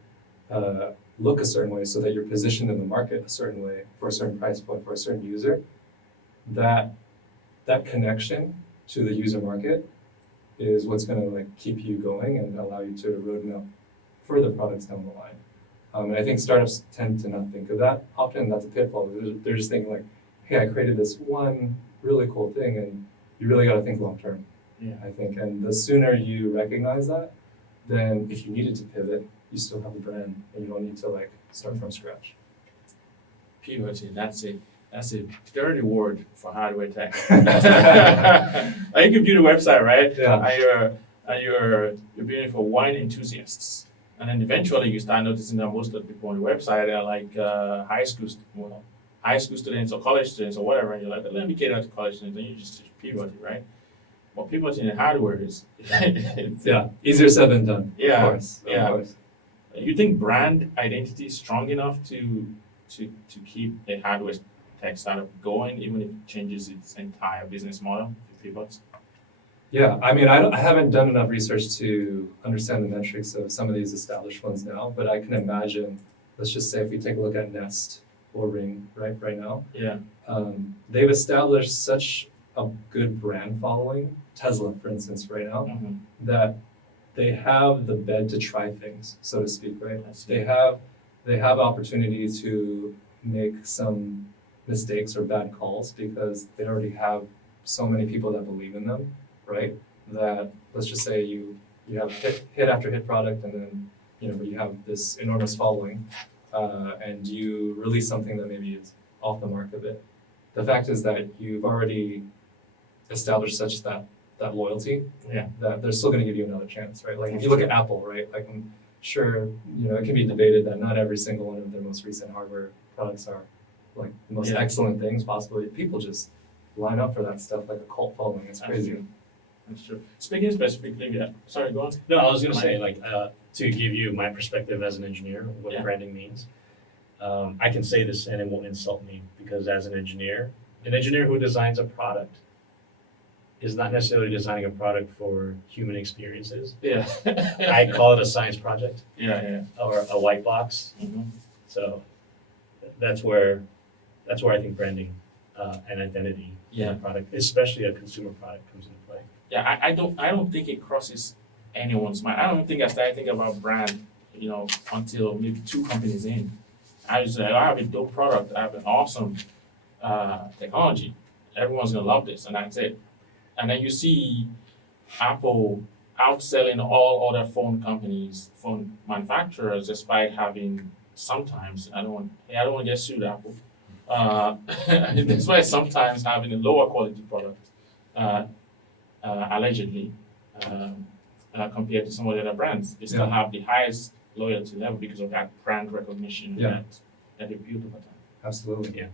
look a certain way so that you're positioned in the market a certain way for a certain price point for a certain user, that connection to the user market is what's going to keep you going and allow you to roadmap further products down the line. And I think startups tend to not think of that. Often that's a pitfall. They're just thinking hey, I created this one really cool thing, and you really got to think long term. Yeah. I think, and the sooner you recognize that, then if you needed to pivot, you still have the brand, and you don't need to start from scratch. Pivoting, that's a dirty word for hardware tech. You can build a website, right? Yeah. And you're building for wine enthusiasts. And then eventually you start noticing that most of the people on the website are high school students or college students or whatever. And you're like, let me cater to college students. And you just pivot, right? Well, pivoting in hardware is Yeah, easier said than done. Yeah, Of course. yeah. Of course. You think brand identity is strong enough to keep a hardware tech startup going, even if it changes its entire business model, if it pivots? Yeah, I mean, I haven't done enough research to understand the metrics of some of these established ones now, but I can imagine, let's just say if we take a look at Nest or Ring right now, Yeah. they've established such a good brand following, Tesla, for instance, right now, Mhm. that they have the bed to try things, so to speak, right? I see. They have opportunity to make some mistakes or bad calls because they already have so many people that believe in them, right? That let's just say you have hit after hit product, and then you have this enormous following, and you release something that maybe is off the mark a bit. The fact is that you've already established such that loyalty, Yeah. that they're still going to give you another chance, right? Like if you look at Apple, right? Like I'm sure it can be debated that not every single one of their most recent hardware products are like the most Yeah. excellent things possibly. People just line up for that stuff like a cult following. It's crazy. That's true. Speaking specifically, yeah. Sorry, go on. No, I was going to Mike? say, like, to give you my perspective as an engineer, what Yeah. branding means. I can say this and it won't insult me because as an engineer who designs a product is not necessarily designing a product for human experiences. Yeah. I call it a science project Yeah. or a white box. Mhm. So that's where I think branding and identity in a product, especially a consumer product, comes into play. Yeah, I don't think it crosses anyone's mind. I don't think I started thinking about brand, until maybe 2 companies in. I just say, I have a dope product, I have an awesome technology. Everyone's gonna love this, and that's it. And then you see Apple outselling all other phone manufacturers, despite having sometimes I don't want to get sued, Apple. Despite sometimes having a lower quality product, allegedly, compared to some of the other brands, they still have the highest loyalty level because of that brand recognition that they built over time. Absolutely. Yeah.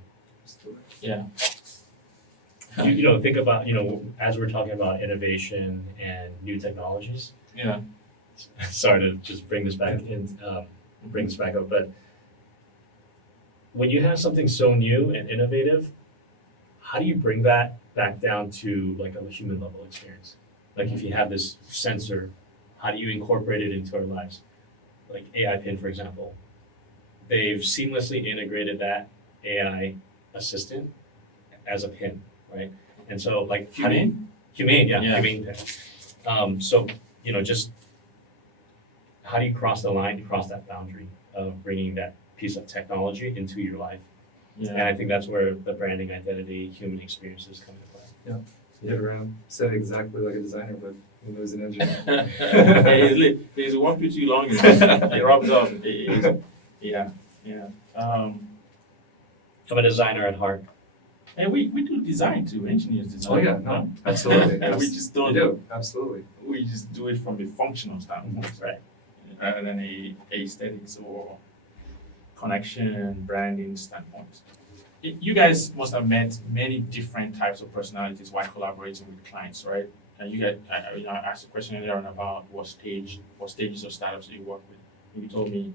Absolutely. Yeah. Think about, as we're talking about innovation and new technologies. Yeah. Sorry to just bring this back up, but when you have something so new and innovative, how do you bring that back down to like a human level experience? Like if you have this sensor, how do you incorporate it into our lives? Like AI pin, for example, they've seamlessly integrated that AI assistant as a pin, right? And so like humane, humane pin. So just how do you cross the line, cross that boundary of bringing that piece of technology into your life? Yeah. And I think that's where the branding, identity, human experiences come into play. Yeah, said exactly like a designer, but he knows an engineer. He's worked with you long enough. It rubs off. Yeah. I'm a designer at heart. And we do design too. Engineers design. Oh yeah, no, absolutely. We just don't. You do, absolutely. We just do it from a functional standpoint, Right. Rather than a aesthetics or connection branding standpoint. You guys must have met many different types of personalities while collaborating with clients, right? And you guys, I asked a question earlier on about what stages of startups you work with. And you told me,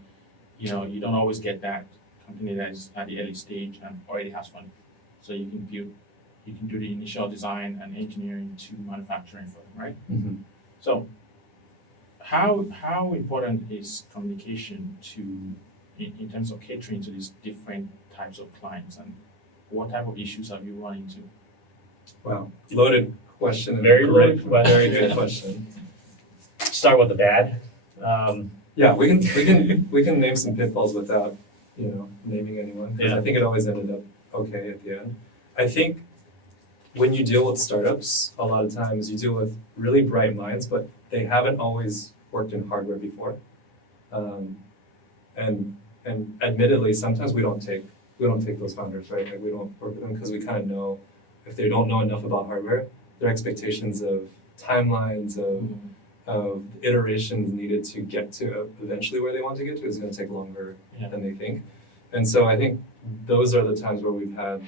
you don't always get that company that is at the early stage and already has funding. So you can do the initial design and engineering to manufacturing for them, right? Mm-hmm. So how important is communication in terms of catering to these different types of clients, and what type of issues have you run into? Wow, loaded question. Very loaded question. Very good question. Start with the bad. Yeah, we can name some pitfalls without naming anyone, because I think it always ended up okay at the end. I think when you deal with startups, a lot of times you deal with really bright minds, but they haven't always worked in hardware before, and admittedly, sometimes we don't take those founders, right? Like we don't work with them because we kind of know if they don't know enough about hardware, their expectations of timelines of iterations needed to get to eventually where they want to get to is going to take longer than they think. And so I think those are the times where we've had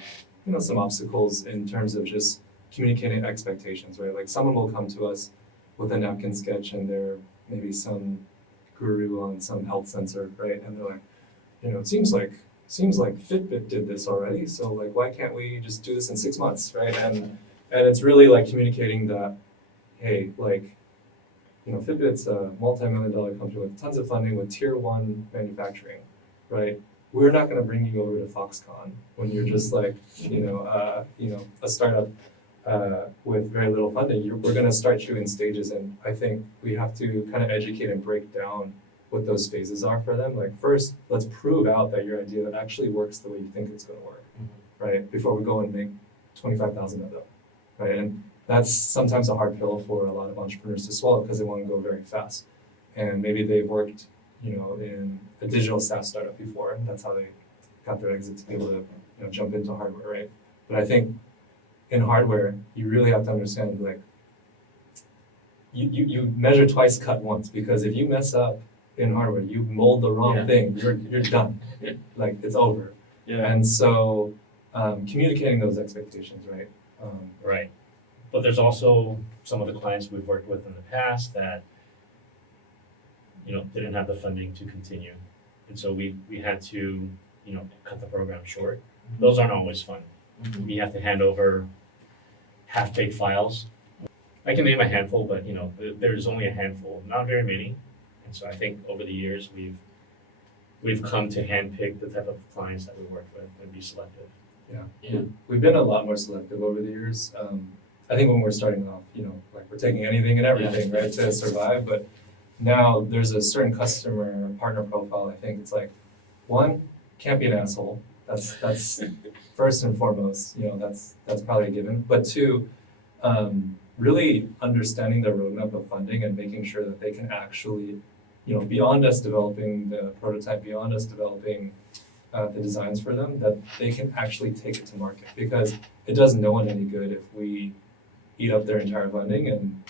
some obstacles in terms of just communicating expectations, right? Like someone will come to us with a napkin sketch and they're maybe some guru on some health sensor, right? And they're like, it seems like Fitbit did this already, so like why can't we just do this in 6 months, right? And it's really like communicating that, hey, like, Fitbit's a multi-million-dollar company with tons of funding with tier 1 manufacturing, right? We're not going to bring you over to Foxconn when you're just like, a startup with very little funding. We're going to start you in stages, and I think we have to kind of educate and break down what those phases are for them. Like first, let's prove out that your idea actually works the way you think it's going to work, right? Before we go and make 25,000 of them, right? And that's sometimes a hard pill for a lot of entrepreneurs to swallow because they want to go very fast, and maybe they've worked, in a digital SaaS startup before, and that's how they got their exit to be able to, jump into hardware, right? But I think in hardware, you really have to understand, like, you measure twice, cut once, because if you mess up in hardware, you mold the wrong thing, you're done. Like, it's over. Yeah. And so communicating those expectations, right? Right. But there's also some of the clients we've worked with in the past that, didn't have the funding to continue. And so we had to, cut the program short. Those aren't always fun. We have to hand over half-baked files. I can name a handful, but there's only a handful, not very many. And so I think over the years we've come to handpick the type of clients that we work with and be selective. Yeah. We've been a lot more selective over the years. I think when we're starting off, like we're taking anything and everything, right, to survive. But now there's a certain customer partner profile. I think it's like, one, can't be an asshole. That's first and foremost. That's probably a given. But two, really understanding the roadmap of funding and making sure that they can actually, beyond us developing the prototype, beyond us developing the designs for them, that they can actually take it to market, because it does no one any good if we eat up their entire funding and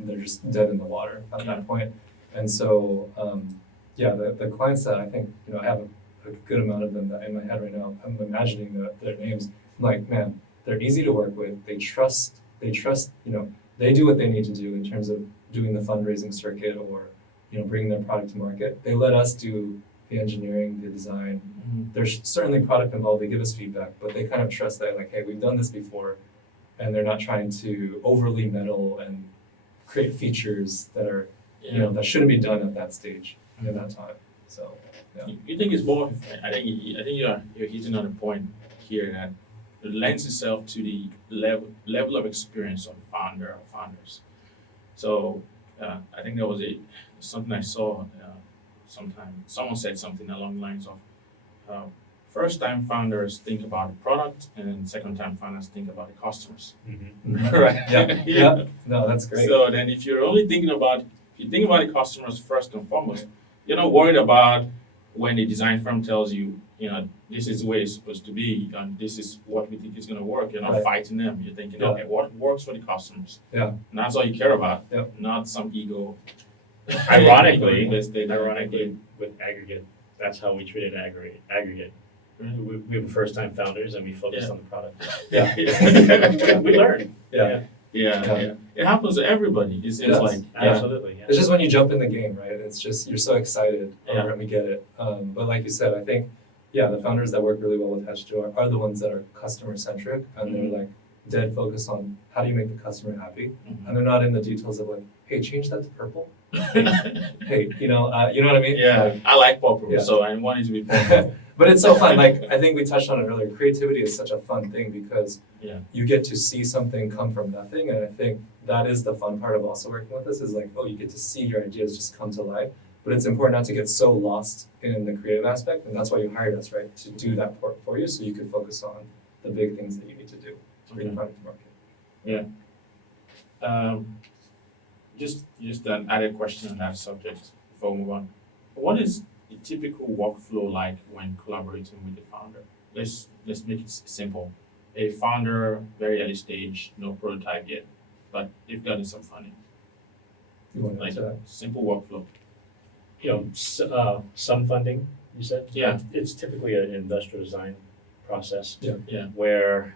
they're just dead in the water at that point. And so, the clients that I think, I have a good amount of them that in my head right now, I'm imagining their names. I'm like, man, they're easy to work with. They trust, they do what they need to do in terms of doing the fundraising circuit or, bringing their product to market. They let us do the engineering, the design. There's certainly product involved. They give us feedback, but they kind of trust that, like, hey, we've done this before, and they're not trying to overly meddle and create features that are, that shouldn't be done at that stage at that time. So, yeah. You think it's more? I think you're hitting on a point here that it lends itself to the level of experience of founder or founders. So I think there was something I saw sometime. Someone said something along the lines of first-time founders think about the product, and then second-time founders think about the customers. Right? Yeah. No, that's great. So then, if you think about the customers first and foremost, you're not worried about when the design firm tells you, this is the way it's supposed to be, and this is what we think is going to work. You're not fighting them. You're thinking, okay, what works for the customers? Yeah. And that's all you care about, Yeah. not some ego. Ironically, Ironically, with aggregate, that's how we treated aggregate. We were first-time founders, and we focused on the product. Yeah. We learned. Yeah. It happens to everybody. It seems like Absolutely. Yeah. It's just when you jump in the game, right? It's just, you're so excited Yeah. we get it. But like you said, I think, the founders that work really well with H2 are the ones that are customer-centric, and they're like dead focused on how do you make the customer happy, and they're not in the details of like, hey, change that to purple. Hey, you know what I mean? Yeah, Like, I like purple, Yeah. so I want it to be purple. but it's so fun. Like, I think we touched on it earlier. Creativity is such a fun thing because Yeah. you get to see something come from nothing. And I think that is the fun part of also working with us, is like, you get to see your ideas just come to life. But it's important not to get so lost in the creative aspect. And that's why you hired us, right? To do that part for you, so you can focus on the big things that you need to do to bring the product to market. Just an added question on that subject before we move on. What is the typical workflow like when collaborating with the founder? Let's make it simple. A founder, very early stage, no prototype yet, but they've gotten some funding. You want to Like answer that? simple workflow. Some funding, you said? Yeah. It's typically an industrial design process. Yeah. Yeah. Where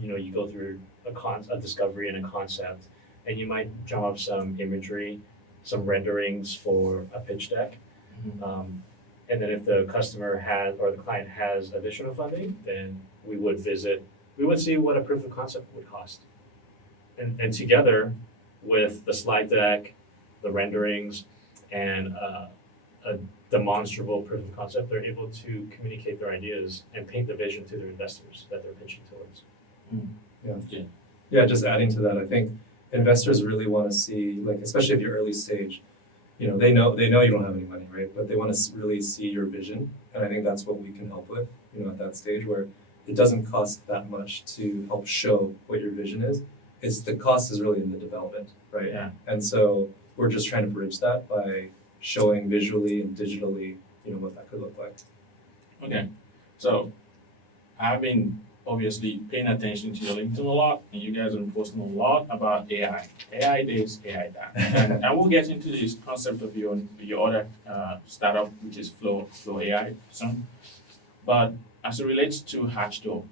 you go through a discovery and a concept, and you might drum up some imagery, some renderings for a pitch deck. And then if the customer has, or the client has additional funding, then we would see what a proof of concept would cost. And together with the slide deck, the renderings, and a demonstrable proof of concept, they're able to communicate their ideas and paint the vision to their investors that they're pitching towards. Yeah, just adding to that, I think investors really want to see, like, especially if you're early stage, they know you don't have any money, right? But they want to really see your vision, and I think that's what we can help with, at that stage where it doesn't cost that much to help show what your vision is. It's the cost is really in the development, right? Yeah. And so we're just trying to bridge that by showing visually and digitally, what that could look like. Okay, so I've been obviously paying attention to your LinkedIn a lot, and you guys are posting a lot about AI. AI this, AI that. And we'll get into this concept of your other startup, which is FLO.ai soon. But as it relates to Hatch.to,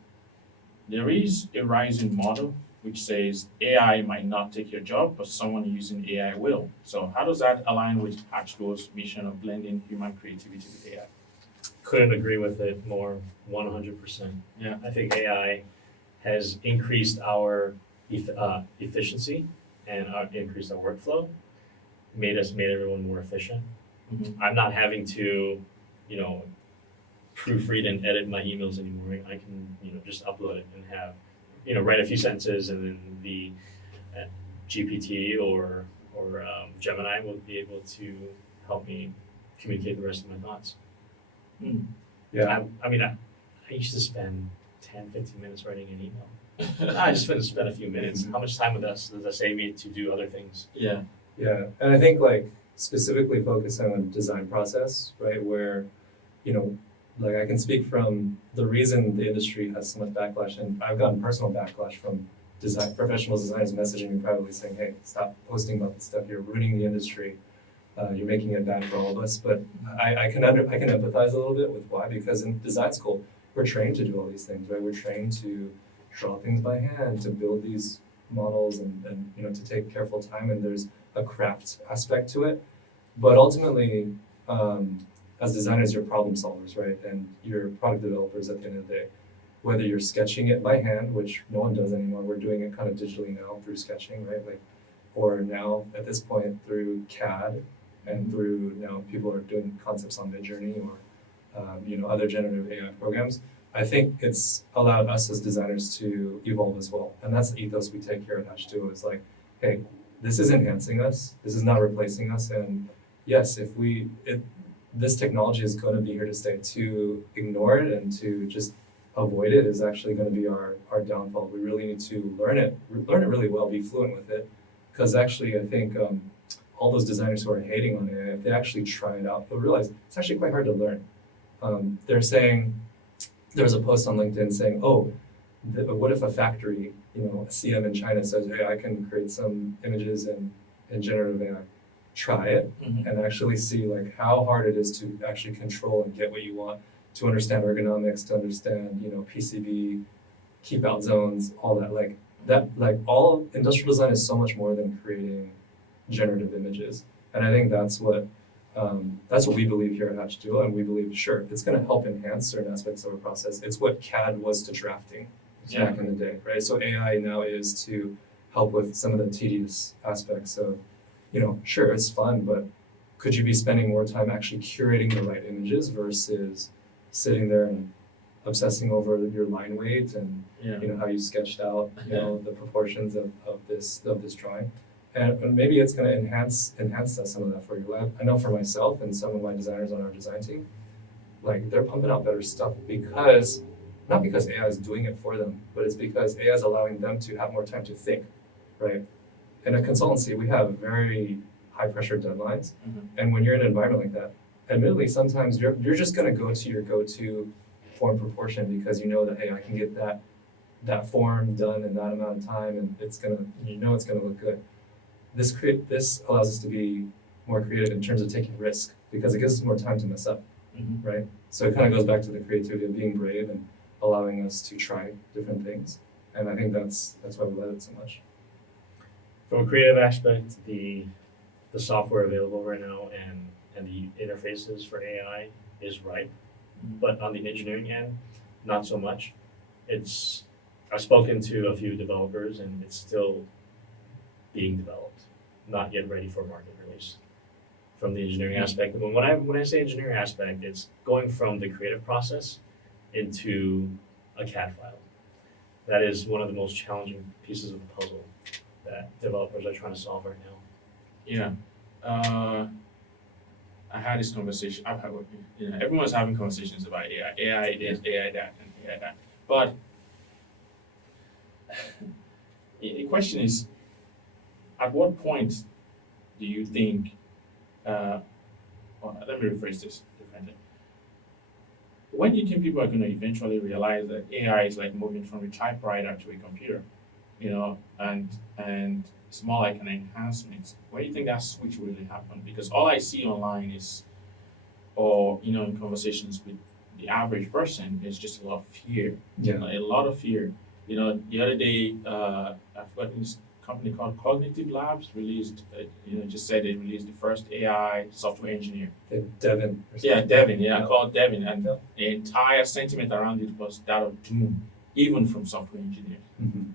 there is a rising model which says AI might not take your job, but someone using AI will. So how does that align with Hatch.to's mission of blending human creativity with AI? Couldn't agree with it more, 100%. Yeah. I think AI has increased our efficiency and increased our workflow, made everyone more efficient. Mm-hmm. I'm not having to, proofread and edit my emails anymore. I can, just upload it and have, write a few sentences, and then the GPT or Gemini will be able to help me communicate the rest of my thoughts. Yeah. I used to spend 10, 15 minutes writing an email. I just spend a few minutes. How much time does that save me to do other things? Yeah. Yeah, and I think specifically focusing on design process, right, where, I can speak from the reason the industry has so much backlash, and I've gotten personal backlash from professional designers messaging me privately saying, hey, stop posting about this stuff, you're ruining the industry, you're making it bad for all of us. But I can empathize a little bit with why, because in design school, we're trained to do all these things, right? We're trained to draw things by hand, to build these models and to take careful time, and there's a craft aspect to it. But ultimately, as designers, you're problem solvers, right? And you're product developers at the end of the day. Whether you're sketching it by hand, which no one does anymore, we're doing it kind of digitally now through sketching, right? Or now at this point through CAD, and through now people are doing concepts on Midjourney or other generative AI programs. I think it's allowed us as designers to evolve as well, and that's the ethos we take here at Hatch.to. Is like, hey, this is enhancing us. This is not replacing us. And yes, this technology is going to be here to stay. To ignore it and to just avoid it is actually going to be our downfall. We really need to learn it really well, be fluent with it, because actually I think all those designers who are hating on it, if they actually try it out, they'll realize it's actually quite hard to learn. They're saying, there was a post on LinkedIn saying, what if a factory, a CM in China says, hey, I can create some images in generative AI. Try it and actually see how hard it is to actually control and get what you want, to understand ergonomics, to understand, PCB, keep out zones, all that. All industrial design is so much more than creating generative images. And I think that's what we believe here at Hatch.to, and we believe, sure, it's going to help enhance certain aspects of our process. It's what CAD was to drafting back in the day, right? So AI now is to help with some of the tedious aspects of, sure, it's fun, but could you be spending more time actually curating the right images versus sitting there and obsessing over your line weight and how you sketched out the proportions of this drawing. And maybe it's going to enhance some of that for you. I know for myself and some of my designers on our design team, they're pumping out better stuff not because AI is doing it for them, but it's because AI is allowing them to have more time to think, right? In a consultancy, we have very high pressure deadlines. And when you're in an environment like that, admittedly, sometimes you're just going to go to your go-to form proportion because you know that, hey, I can get that form done in that amount of time, and it's going to look good. This allows us to be more creative in terms of taking risk because it gives us more time to mess up, right? So it kind of goes back to the creativity of being brave and allowing us to try different things. And I think that's why we love it so much. From a creative aspect, the software available right now and the interfaces for AI is right, but on the engineering end, not so much. I've spoken to a few developers and it's still being developed, not yet ready for market release. From the engineering aspect, and when I say engineering aspect, it's going from the creative process into a CAD file. That is one of the most challenging pieces of the puzzle that developers are trying to solve right now. Yeah. I had this conversation. Everyone's having conversations about AI. AI this, AI that, and AI that. But the question is, at what point do you think? Let me rephrase this differently. When do you think people are going to eventually realize that AI is like moving from a typewriter to a computer, and it's more like an enhancement? When do you think that switch will really happen? Because all I see online is, or in conversations with the average person, is just a lot of fear. Yeah. A lot of fear. The other day, I forgot this company called Cognitive Labs released, just said they released the first AI software engineer. Devin. Devin. I called Devin, and the entire sentiment around it was that of doom, even from software engineers. Mm-hmm.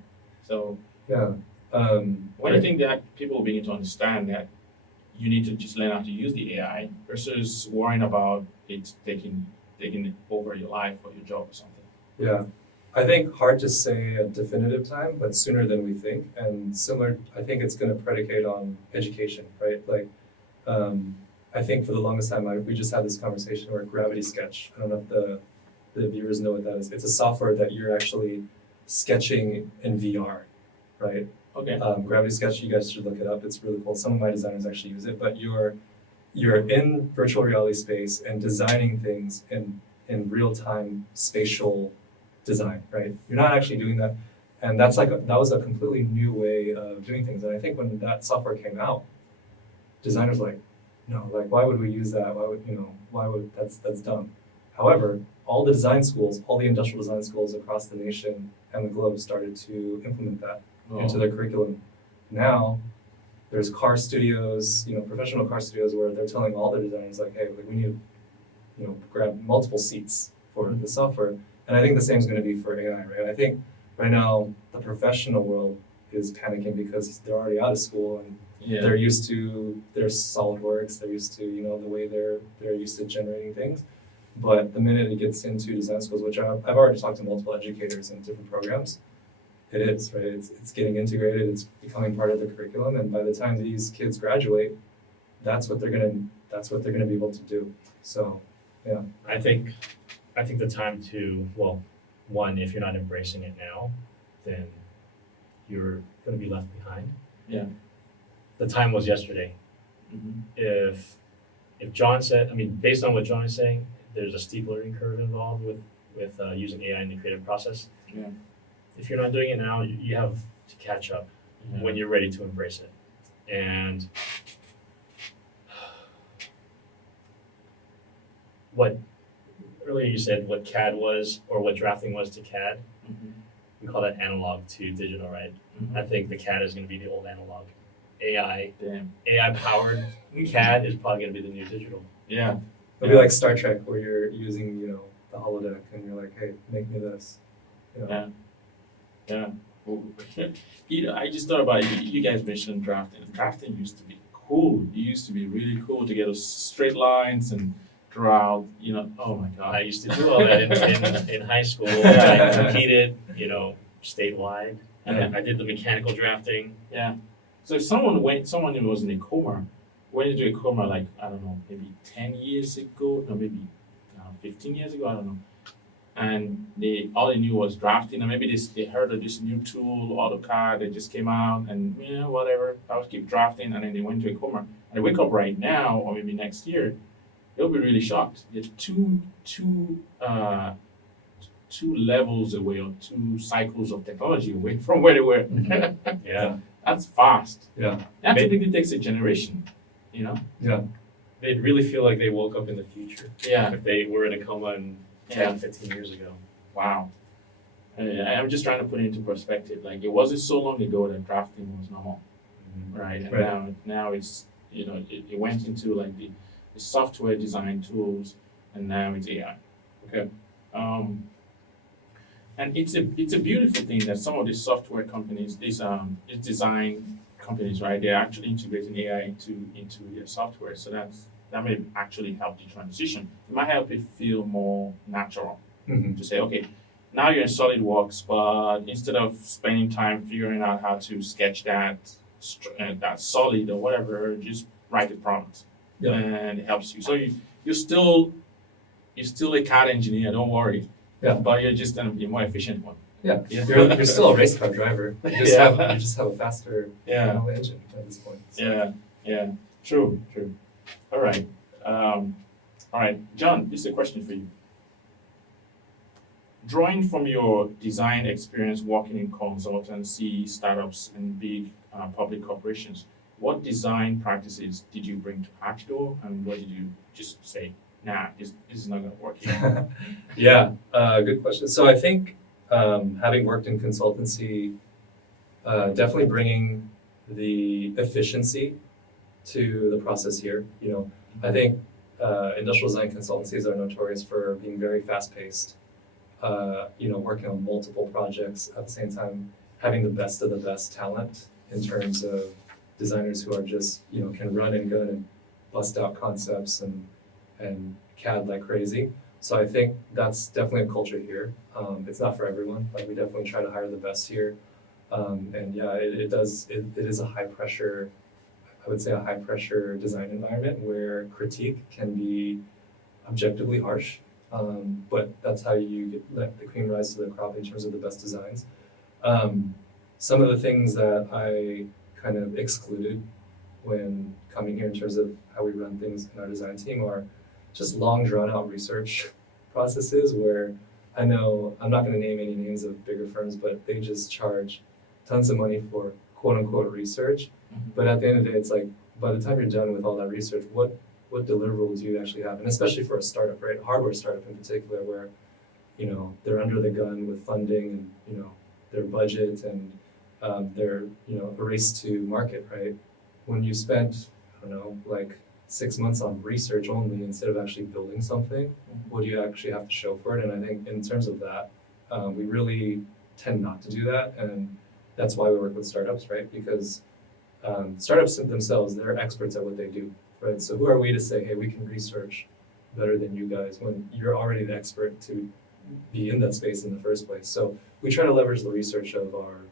So, yeah. When do you think that people will begin to understand that you need to just learn how to use the AI versus worrying about it taking over your life or your job or something? Yeah. I think hard to say a definitive time, but sooner than we think. And similar, I think it's going to predicate on education, right? Like, I think for the longest time, we just had this conversation where Gravity Sketch, I don't know if the viewers know what that is. It's a software that you're actually sketching in VR, right? Okay. Gravity Sketch, you guys should look it up. It's really cool. Some of my designers actually use it, but you're in virtual reality space and designing things in real-time spatial design, right? You're not actually doing that. And that was a completely new way of doing things. And I think when that software came out, designers were like, no, like, why would we use that? That's dumb. However, all the design schools, all the industrial design schools across the nation and the globe started to implement that into their curriculum. Now, there's car studios, professional car studios where they're telling all their designers like, hey, we need to, grab multiple seats for the software. And I think the same is going to be for AI, right? I think right now the professional world is panicking because they're already out of school and they're used to their SolidWorks, they're used to, the way they're used to generating things. But the minute it gets into design schools, which I've already talked to multiple educators in different programs, it is, right? It's getting integrated, it's becoming part of the curriculum, and by the time these kids graduate, that's what they're gonna be able to do. So, yeah. I think the time to, well, one, if you're not embracing it now, then you're going to be left behind. Yeah. The time was yesterday. Mm-hmm. If Jon said, based on what Jon is saying, there's a steep learning curve involved with using AI in the creative process. Yeah. If you're not doing it now, you have to catch up when you're ready to embrace it. And what earlier you said what CAD was or what drafting was to CAD. Mm-hmm. We call that analog to digital, right? Mm-hmm. I think the CAD is going to be the old analog. AI powered CAD is probably going to be the new digital. Yeah. It'll be like Star Trek where you're using, the holodeck and you're like, hey, make me this. Yeah. I just thought about you guys mentioned drafting. Drafting used to be cool. It used to be really cool to get those straight lines and draw, oh my God. I used to do all that in high school. I competed, statewide. Yeah. I did the mechanical drafting. Yeah. So if someone who was in a coma, went into a coma like, I don't know, maybe 10 years ago, no, maybe 15 years ago, I don't know. And all they knew was drafting, and maybe they heard of this new tool, AutoCAD, that just came out, and whatever, I'll keep drafting, and then they went into a coma. And they wake up right now, or maybe next year, they'll be really shocked. They're two levels away, or 2 cycles of technology away from where they were. Yeah. That's fast. Yeah. That typically takes a generation, Yeah. They'd really feel like they woke up in the future. Yeah. If they were in a coma 10, 15 years ago. Wow. I'm just trying to put it into perspective. Like it wasn't so long ago that drafting was normal, right? And Right. now it's it went into like the software design tools, and now it's AI. Okay, um, and it's a beautiful thing that some of these software companies, these design companies, right? They're actually integrating AI into their software. So that may actually help the transition. It might help it feel more natural Mhm. to say, okay, now you're in SolidWorks, but instead of spending time figuring out how to sketch that solid or whatever, just write a prompt, Yeah. and it helps you. So you're still a CAD engineer. Don't worry. Yeah. But you're just gonna be a more efficient one. Yeah. Yeah. You're still a race car driver. You just Yeah. have a faster Yeah. engine at this point. So. Yeah. True. All right. All right, John. This is a question for you. Drawing from your design experience working in consultancy, startups, and big public corporations, what design practices did you bring to Hatchdoor, and what did you just say, nah, this is not going to work here? Yeah, good question. So I think having worked in consultancy, definitely bringing the efficiency to the process here. I think industrial design consultancies are notorious for being very fast-paced. Working on multiple projects at the same time, having the best of the best talent in terms of designers who are just can run and gun and bust out concepts and CAD like crazy. So I think that's definitely a culture here. It's not for everyone. Like we definitely try to hire the best here. And yeah, it is a high pressure, I would say a high pressure design environment where critique can be objectively harsh. But that's how you let the cream rise to the crop in terms of the best designs. Some of the things that I kind of excluded when coming here in terms of how we run things in our design team are just long drawn out research processes where I know I'm not going to name any names of bigger firms, but they just charge tons of money for quote unquote research. But at the end of the day, it's like by the time you're done with all that research, what deliverables do you actually have? And especially for a startup, right? Hardware startup in particular, where they're under the gun with funding and their budget and their a race to market, right? When you spent I don't know like 6 months on research only instead of actually building something, what do you actually have to show for it? And I think in terms of that, we really tend not to do that, and that's why we work with startups, right? Because startups themselves, they're experts at what they do, right? So who are we to say, hey, we can research better than you guys when you're already the expert to be in that space in the first place? So we try to leverage the research of our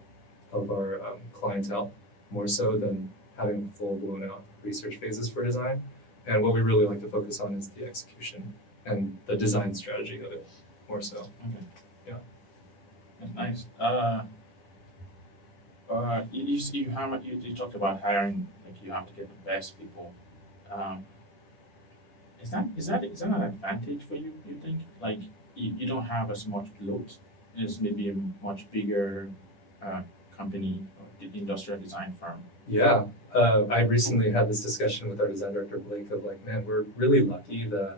clientele more so than having full blown out research phases for design. And what we really like to focus on is the execution and the design strategy of it more so. Okay. Yeah. That's nice. You talked about hiring, like you have to get the best people. Is that an advantage for you? You think like you don't have as much bloat as maybe a much bigger company or industrial design firm? Yeah, I recently had this discussion with our design director Blake of like, man, we're really lucky that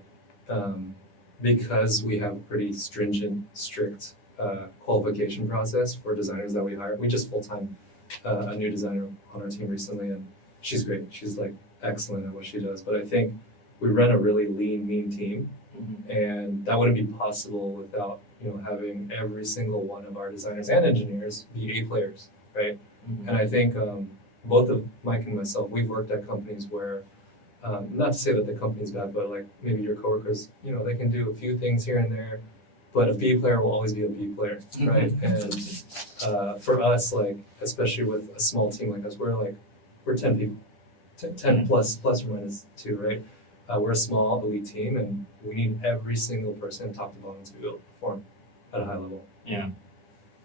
because we have a pretty stringent, strict qualification process for designers that we hire. We just full-time a new designer on our team recently, and she's great. She's like excellent at what she does. But I think we run a really lean, mean team, and that wouldn't be possible without having every single one of our designers and engineers be A players, right? And I think both of Mike and myself, we've worked at companies where, not to say that the company's bad, but like maybe your coworkers, they can do a few things here and there, but a B player will always be a B player, right? And for us, like especially with a small team like us, we're 10 people, 10 plus or minus 2, right? We're a small elite team, and we need every single person top to bottom to be able to perform at a high level. Yeah,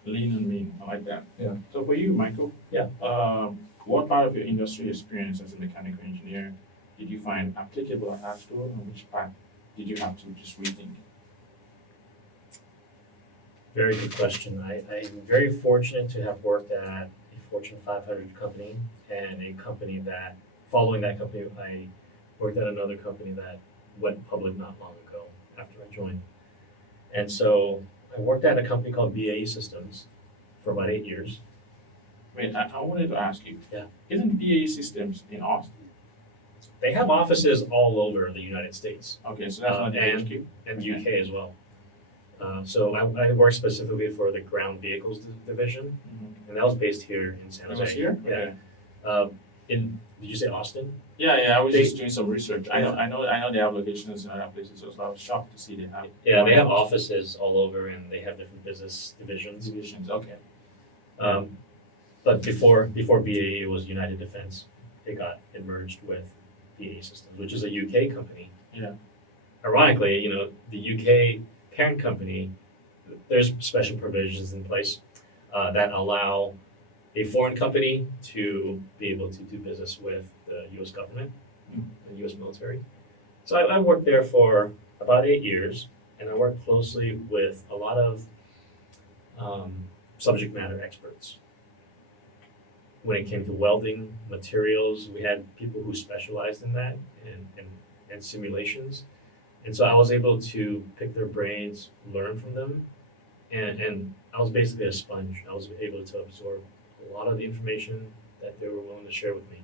lean and mean. I like that. Yeah. So for you, Michael, Yeah. What part of your industry experience as a mechanical engineer did you find applicable at Hatchdoor, and which part did you have to just rethink? Very good question. I'm very fortunate to have worked at a Fortune 500 company and a company that, following that company, I worked at another company that went public not long ago after I joined. And so I worked at a company called BAE Systems for about 8 years. Wait, I wanted to ask you. Yeah. Isn't BAE Systems in Austin? They have offices all over the United States Okay, so that's not the and- HQ. and Okay. UK as well. So I work specifically for the ground vehicles division, and that was based here in San It Jose. was here? Yeah. Okay. Did you say Austin? Yeah, I was They- just doing some research. I know they have locations in other places, so I was shocked to see they have. Yeah, they have offices all over, and they have different business divisions. Divisions, okay. But before BAE, it was United Defense. It merged with BAE Systems, which is a UK company. Yeah. Ironically, the UK parent company, there's special provisions in place that allow a foreign company to be able to do business with the US government and US military. So I worked there for about 8 years, and I worked closely with a lot of subject matter experts. When it came to welding, materials, we had people who specialized in that and simulations. And so I was able to pick their brains, learn from them, and I was basically a sponge. I was able to absorb a lot of the information that they were willing to share with me.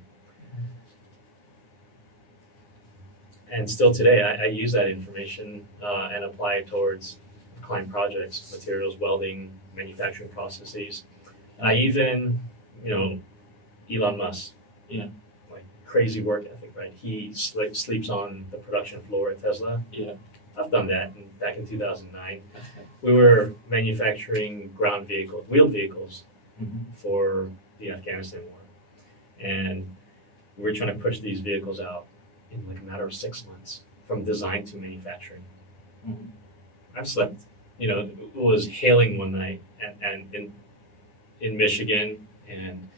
And still today, I use that information and apply it towards client projects, materials, welding, manufacturing processes. I even, Elon Musk, like crazy work ethic, right? He sleeps on the production floor at Tesla. Yeah. I've done that back in 2009. We were manufacturing wheeled vehicles for the Afghanistan war. And we were trying to push these vehicles out in like a matter of 6 months from design to manufacturing. I've slept, it was hailing one night and in Michigan, and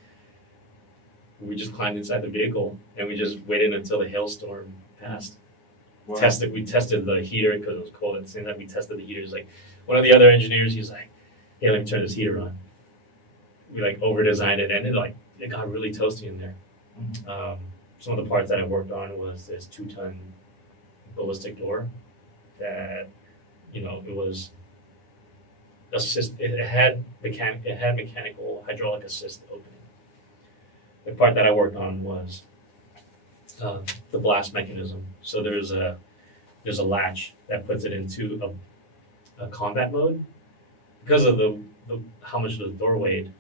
we just climbed inside the vehicle and we just waited until the hailstorm passed. Wow. We tested the heater because it was cold. At the same time, we tested the heaters. Like one of the other engineers, he's like, "Hey, let me turn this heater on." We like over designed it, and it got really toasty in there. Some of the parts that I worked on was this 2-ton ballistic door that, it was it had mechanical hydraulic assist opening. The part that I worked on was the blast mechanism. So there's a latch that puts it into a combat mode. Because of the how much the door weighed,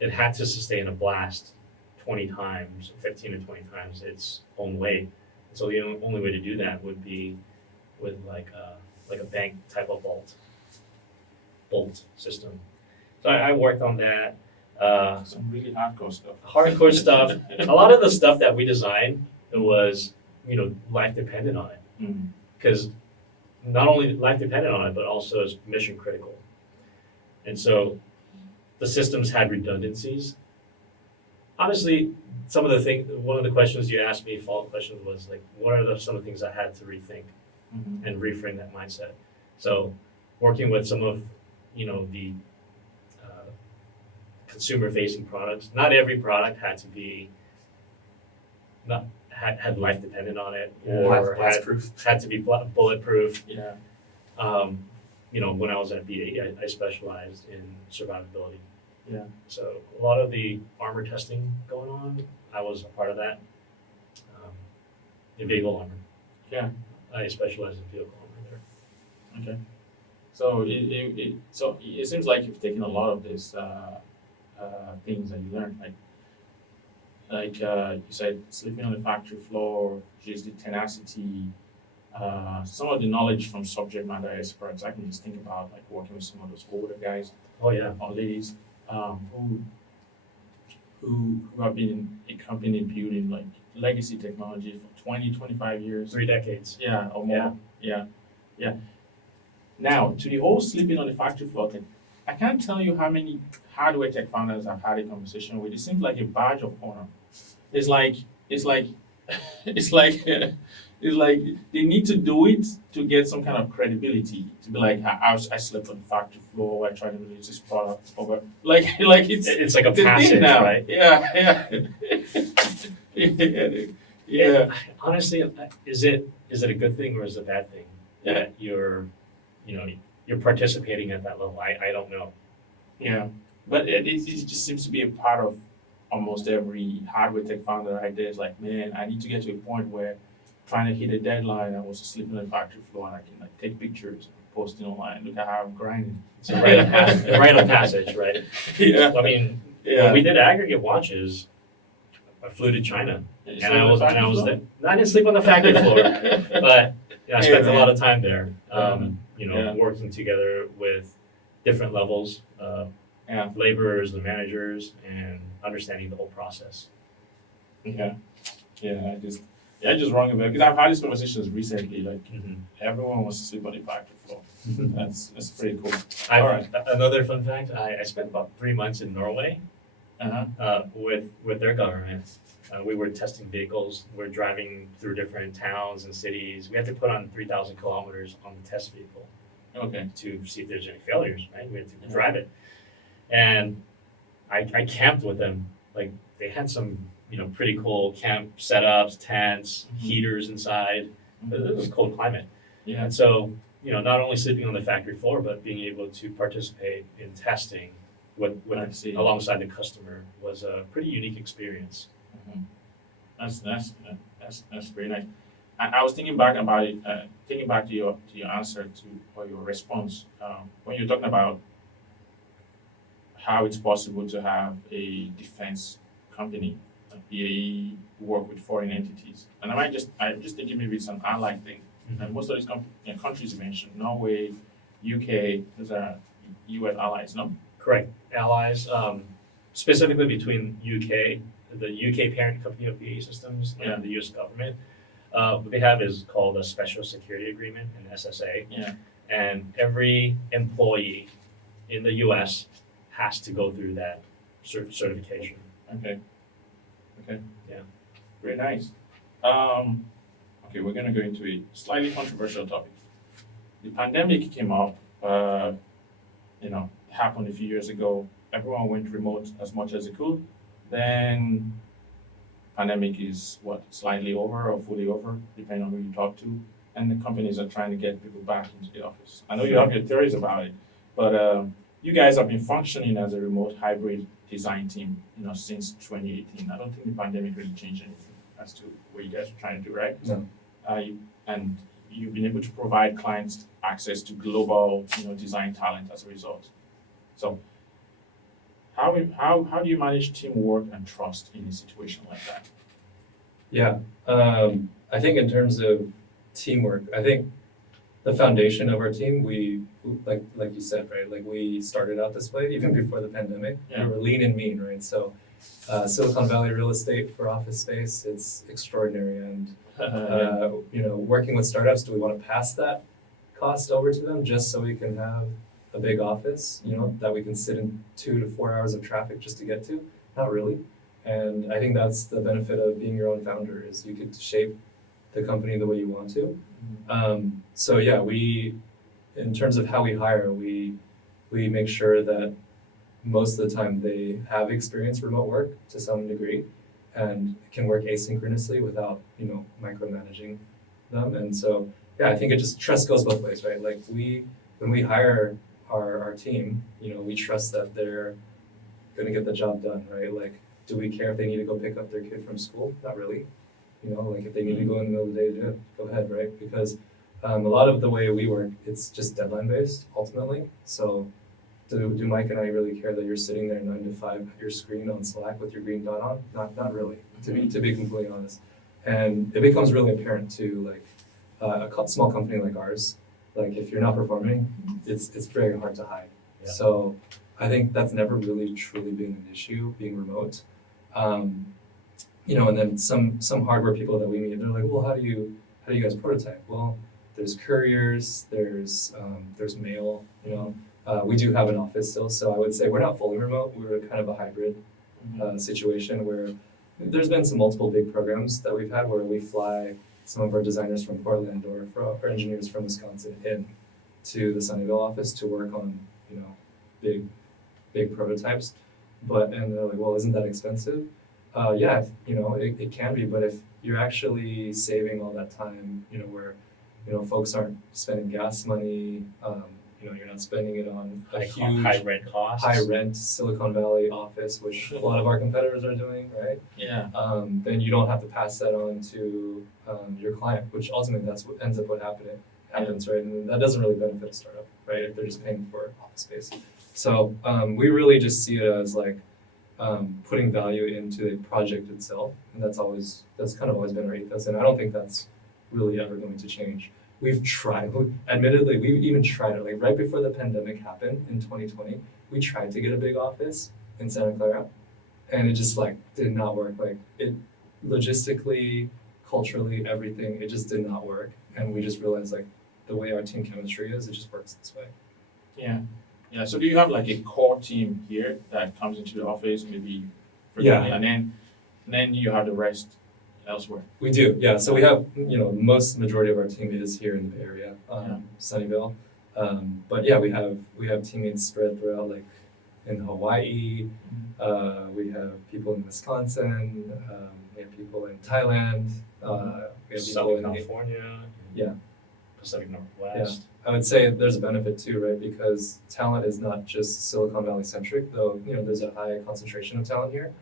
it had to sustain a blast 20 times, 15 to 20 times its own weight. So the only way to do that would be with like a bank type of bolt system. So I worked on that. Some really hardcore stuff. Hardcore stuff. A lot of the stuff that we designed was, life dependent on it. Because not only life dependent on it, but also is mission critical. And so the systems had redundancies. Honestly, one of the questions you asked me, follow-up questions, was like, what are some of the things I had to rethink and reframe that mindset? So working with some of, the consumer-facing products, not every product had to be, had life dependent on it, or had to be bulletproof. Yeah. When I was at BAE, I specialized in survivability. Yeah. So a lot of the armor testing going on, I was a part of that. The vehicle armor. Yeah. I specialize in vehicle armor there. Okay. So it seems like you've taken a lot of these things that you learned, like you said, sleeping on the factory floor, just the tenacity, some of the knowledge from subject matter experts. I can just think about like working with some of those older guys. Oh yeah. Or ladies who have been in a company building like legacy technology for 20, 25 years. 3 decades. Yeah, or more. Yeah. Now, to the whole sleeping on the factory floor thing, I can't tell you how many hardware tech founders I've had a conversation with. It seems like a badge of honor. It's like they need to do it to get some kind of credibility. To be like, I slept on the factory floor. I tried to release this product over. It's like a the passage, thing now. right? Yeah. Yeah. Honestly, is it a good thing or is it a bad thing Yeah. that you're, you're participating at that level. I don't know. Yeah, but it just seems to be a part of almost every hardware tech founder right there. It's like, man, I need to get to a point where trying to hit a deadline, I was asleep on the factory floor and I can like take pictures and post it online. Look at how I'm grinding. It's a rite of passage, right? Yeah. I mean, Yeah. when we did aggregate watches, I flew to China, and I was there. I didn't sleep on the factory floor, but I spent a lot of time there. Working together with different levels, laborers, the managers, and understanding the whole process. Yeah, I just wrong about because I've had these conversations recently. Like everyone wants to sleep on the factory floor. That's pretty cool. All right. Another fun fact: I spent about 3 months in Norway with their government. We were testing vehicles. We're driving through different towns and cities. We had to put on 3,000 kilometers on the test vehicle. Okay. To see if there's any failures. Right, we had to drive it, and I camped with them. Like they had some pretty cool camp setups, tents, heaters inside. But it was a cold climate. Yeah. And so, not only sleeping on the factory floor, but being able to participate in testing alongside the customer was a pretty unique experience. That's very nice. I was thinking back about it, thinking back to your answer or your response when you're talking about how it's possible to have a defense company, a BAE, work with foreign entities. And I'm just thinking maybe it's an allied thing. And most of these countries you mentioned, Norway, UK, those are US allies, no? Correct. Allies, specifically between the UK parent company of BAE Systems and the US government. What they have is called a Special Security Agreement, an SSA. Yeah. And every employee in the US has to go through that certification. Okay. Yeah. Very nice. Okay, we're going to go into a slightly controversial topic. The pandemic came up, happened a few years ago. Everyone went remote as much as they could. Then pandemic is slightly over or fully over, depending on who you talk to. And the companies are trying to get people back into the office. I know you have your theories about it, but you guys have been functioning as a remote hybrid design team, since 2018. I don't think the pandemic really changed anything as to what you guys are trying to do, right? No. And you've been able to provide clients access to global, design talent as a result. So how do you manage teamwork and trust in a situation like that? Yeah, I think in terms of teamwork, I think the foundation of our team, we like you said, right? Like we started out this way even before the pandemic. Yeah. We were lean and mean, right? So Silicon Valley real estate for office space, it's extraordinary. And working with startups, do we want to pass that cost over to them just so we can have a big office, that we can sit in 2 to 4 hours of traffic just to get to? Not really. And I think that's the benefit of being your own founder, is you get to shape the company the way you want to. So yeah, we, in terms of how we hire, we make sure that most of the time they have experienced remote work to some degree and can work asynchronously without, micromanaging them. And so, yeah, I think trust goes both ways, right? Like when we hire our team, we trust that they're going to get the job done, right? Like, do we care if they need to go pick up their kid from school? Not really. Like if they need to go in the middle of the day to do it, go ahead, right? Because a lot of the way we work, it's just deadline based ultimately. So do Mike and I really care that you're sitting there 9 to 5 at your screen on Slack with your green dot on? Not really, to be completely honest. And it becomes really apparent to like a small company like ours. Like if you're not performing, it's very hard to hide. Yeah. So I think that's never really truly been an issue, being remote. And then some hardware people that we meet, they're like, well, how do you guys prototype? Well, there's couriers, there's mail, we do have an office still, so I would say we're not fully remote. We're kind of a hybrid situation where there's been some multiple big programs that we've had where we fly some of our designers from Portland or our engineers from Wisconsin in to the Sunnyvale office to work on, big prototypes. And they're like, well, isn't that expensive? Yeah, it can be, but if you're actually saving all that time, where, folks aren't spending gas money, you're not spending it on a high huge rent costs. high rent Silicon Valley office, which a lot of our competitors are doing, right? Yeah. Then you don't have to pass that on to your client, which ultimately that's what ends up happens, right? And that doesn't really benefit a startup, right? If they're just paying for office space. So we really just see it as like putting value into the project itself, and that's kind of always been our ethos, and I don't think that's really ever going to change. We've tried, admittedly, we've even tried it. Like right before the pandemic happened in 2020, we tried to get a big office in Santa Clara, and it just like did not work. Like it logistically, culturally, everything, it just did not work, and we just realized like the way our team chemistry is, it just works this way. Yeah. Yeah. So do you have like a core team here that comes into the office maybe Yeah. frequently, and then you have the rest elsewhere? We do, yeah. So we have, majority of our team is here in the Bay Area, Yeah. Sunnyvale. But yeah, we have teammates spread throughout, like in Hawaii. We have people in Wisconsin. We have people in Thailand. We have people Southern in California. Yeah. Pacific Northwest. I would say there's a benefit too, right? Because talent is not just Silicon Valley centric, though, there's a high concentration of talent here.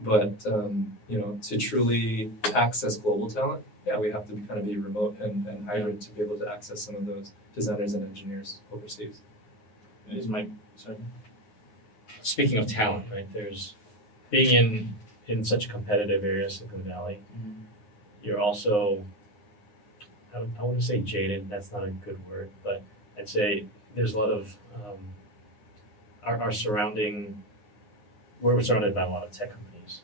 But, to truly access global talent, yeah, we have to kind of be remote and hybrid to be able to access some of those designers and engineers overseas. Is Mike, sorry. Speaking of talent, right? There's being in such a competitive area, Silicon Valley. You're also, I wouldn't say jaded. That's not a good word, but I'd say there's a lot of our surrounding. We're surrounded by a lot of tech companies,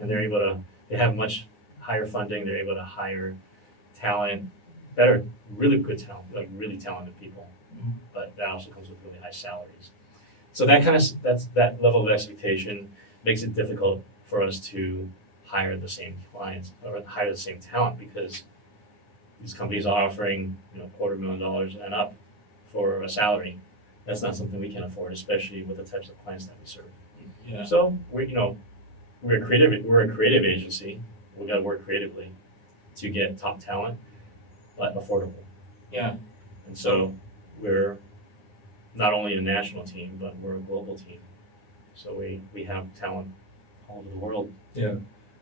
and they have much higher funding. They're able to hire talent, really good talent, like really talented people. But that also comes with really high salaries. So that level of expectation makes it difficult for us to hire the same clients or hire the same talent, because these companies are offering $250,000 and up for a salary. That's not something we can afford, especially with the types of clients that we serve. Yeah. So we're a creative agency. We got to work creatively to get top talent, but affordable. Yeah. And so we're not only a national team, but we're a global team. So we have talent all over the world. Yeah,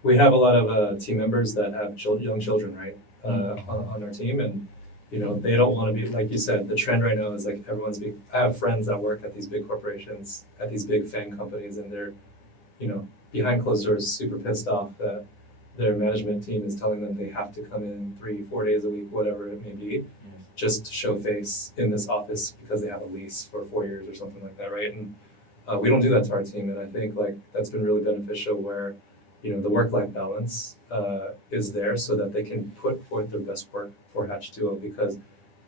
we have a lot of team members that have young children, right, on our team, and they don't want to be, like you said, the trend right now is like everyone's big. I have friends that work at these big corporations, at these big FANG companies, and they're, behind closed doors, super pissed off that their management team is telling them they have to come in 3-4 days a week, whatever it may be, just to show face in this office because they have a lease for 4 years or something like that, right? And we don't do that to our team, and I think like that's been really beneficial where, the work-life balance is there so that they can put forth their best work for Hatch Duo, because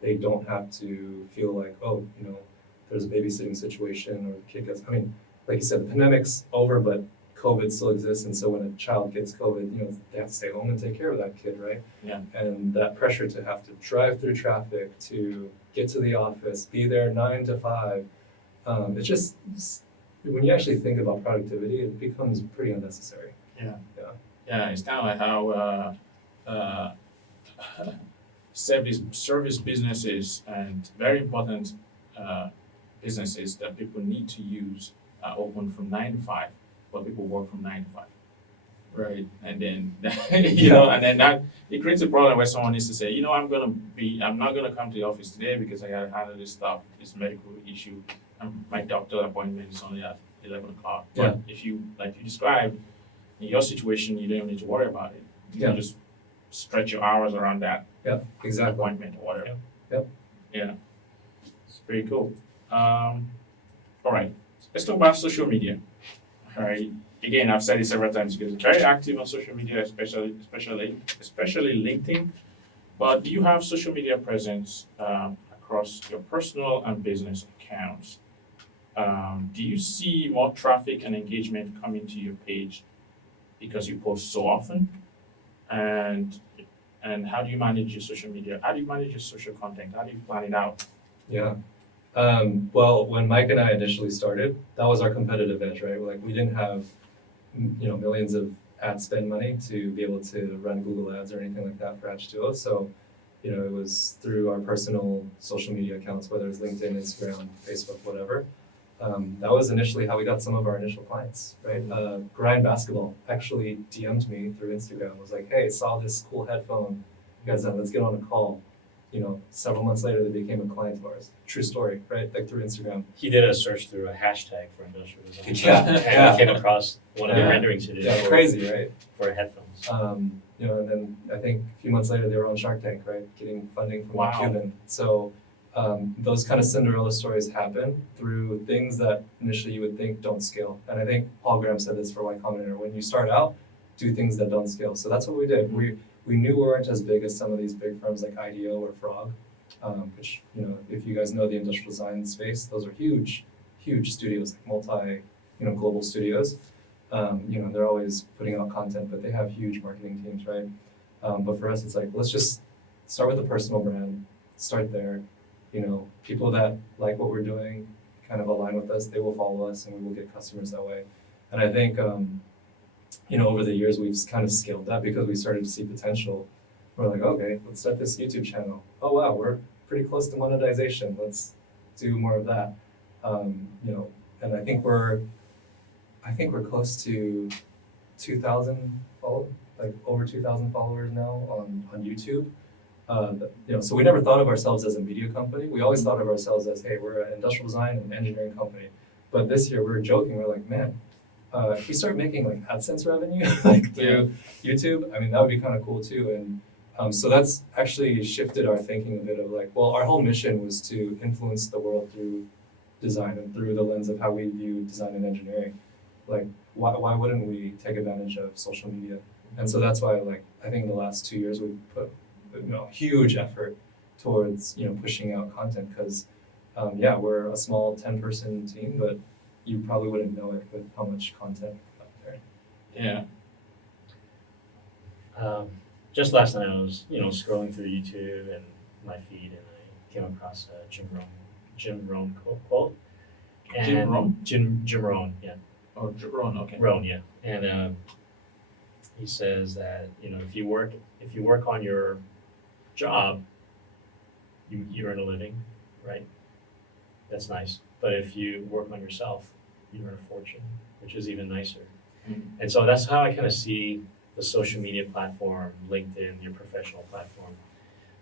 they don't have to feel like, there's a babysitting situation or the kid gets, like you said, the pandemic's over, but COVID still exists, and so when a child gets COVID, they have to stay home and take care of that kid, right? Yeah. And that pressure to have to drive through traffic, to get to the office, be there 9 to 5, it's just, when you actually think about productivity, it becomes pretty unnecessary. Yeah, it's kind of like how service businesses and very important businesses that people need to use are open from 9 to 5, but people work from 9 to 5, right? And then and then that it creates a problem where someone needs to say, I'm not gonna come to the office today because I gotta handle this stuff, this medical issue. My doctor appointment is only at 11 o'clock. Yeah. But if you, like you described, in your situation, you don't need to worry about it. You can just stretch your hours around that appointment or whatever. Yep. Yeah. It's pretty cool. All right. Let's talk about social media. All right. Again, I've said it several times because it's very active on social media, especially LinkedIn. But do you have social media presence across your personal and business accounts? Do you see more traffic and engagement coming to your page because you post so often? And how do you manage your social media? How do you manage your social content? How do you plan it out? Yeah. Well, when Mike and I initially started, that was our competitive edge, right? Like we didn't have, millions of ad spend money to be able to run Google Ads or anything like that for Hatch Duo. So it was through our personal social media accounts, whether it's LinkedIn, Instagram, Facebook, whatever. That was initially how we got some of our initial clients, right? Grind Basketball actually DM'd me through Instagram, was like, hey, saw this cool headphone, you guys, let's get on a call. Several months later, they became a client of ours. True story, right? Like through Instagram. He did a search through a hashtag for industrial design. Yeah. And came across one of the renderings he did. Yeah, crazy, right? For headphones. And then I think a few months later, they were on Shark Tank, right? Getting funding from Wow. Cuban. So those kind of Cinderella stories happen through things that initially you would think don't scale. And I think Paul Graham said this for Y Combinator. When you start out, do things that don't scale. So that's what we did. We knew we weren't as big as some of these big firms like IDEO or Frog, which, if you guys know the industrial design space, those are huge studios, like global studios. They're always putting out content, but they have huge marketing teams, right? But for us, it's like, let's just start with a personal brand, start there. People that like what we're doing kind of align with us, they will follow us and we will get customers that way. And I think, over the years, we've kind of scaled that because we started to see potential. We're like, okay, let's start this YouTube channel. Oh, wow, we're pretty close to monetization. Let's do more of that. And I think we're close to 2,000 followers, like over 2,000 followers now on YouTube. So we never thought of ourselves as a media company. We always thought of ourselves as, hey, we're an industrial design and engineering company. But this year we were joking. We're like, man, if we start making like AdSense revenue like through YouTube, I mean, that would be kind of cool too. And so that's actually shifted our thinking a bit of like, well, our whole mission was to influence the world through design and through the lens of how we view design and engineering. Like, why wouldn't we take advantage of social media? And so that's why, like, I think in the last 2 years we've put huge effort towards pushing out content because we're a small 10-person team, but you probably wouldn't know it with how much content out there. Yeah. Just last night I was scrolling through YouTube and my feed, and I came across a Jim Rohn quote. And Jim Rohn? Jim Rohn, yeah. Oh, Rohn, okay. Rohn, yeah. And he says that if you work on your job, you earn a living, right? That's nice. But if you work on yourself, you earn a fortune, which is even nicer. Mm-hmm. And so that's how I kind of see the social media platform, LinkedIn, your professional platform,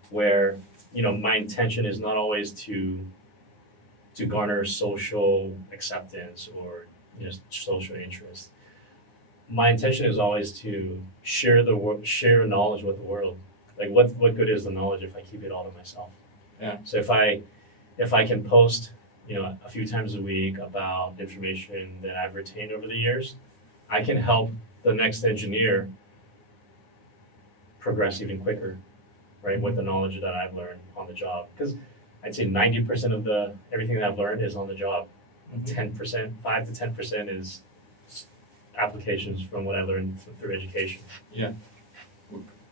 where my intention is not always to garner social acceptance or social interest. My intention is always to share knowledge with the world. Like what good is the knowledge if I keep it all to myself? Yeah. So if I can post a few times a week about information that I've retained over the years, I can help the next engineer progress even quicker, right? With the knowledge that I've learned on the job, because I'd say 90% of everything that I've learned is on the job. 10%, 5 to 10% is applications from what I learned through education. Yeah.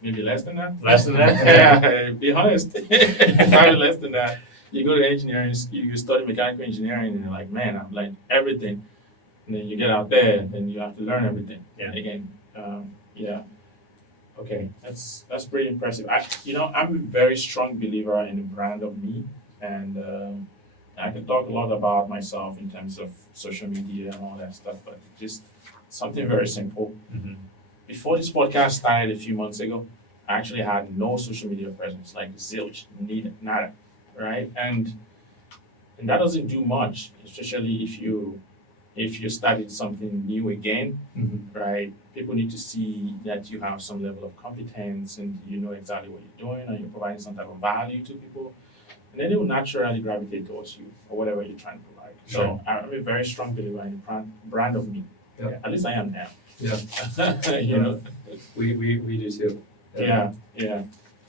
Maybe less than that? Less than that? Yeah, be honest. Probably less than that. You go to engineering, you study mechanical engineering, and you're like, man, I'm like everything. And then you get out there, and you have to learn everything. Yeah. Again, yeah. Okay, that's pretty impressive. I'm a very strong believer in the brand of me, and I can talk a lot about myself in terms of social media and all that stuff, but just something very simple. Mm-hmm. Before this podcast started a few months ago, I actually had no social media presence, like zilch, nada, right? And that doesn't do much, especially if you started something new again, right? People need to see that you have some level of competence and you know exactly what you're doing and you're providing some type of value to people. And then they will naturally gravitate towards you or whatever you're trying to provide. Sure. So I'm a very strong believer in the brand of me. Yeah. At least I am now. Yeah. You know? We do too. Yeah.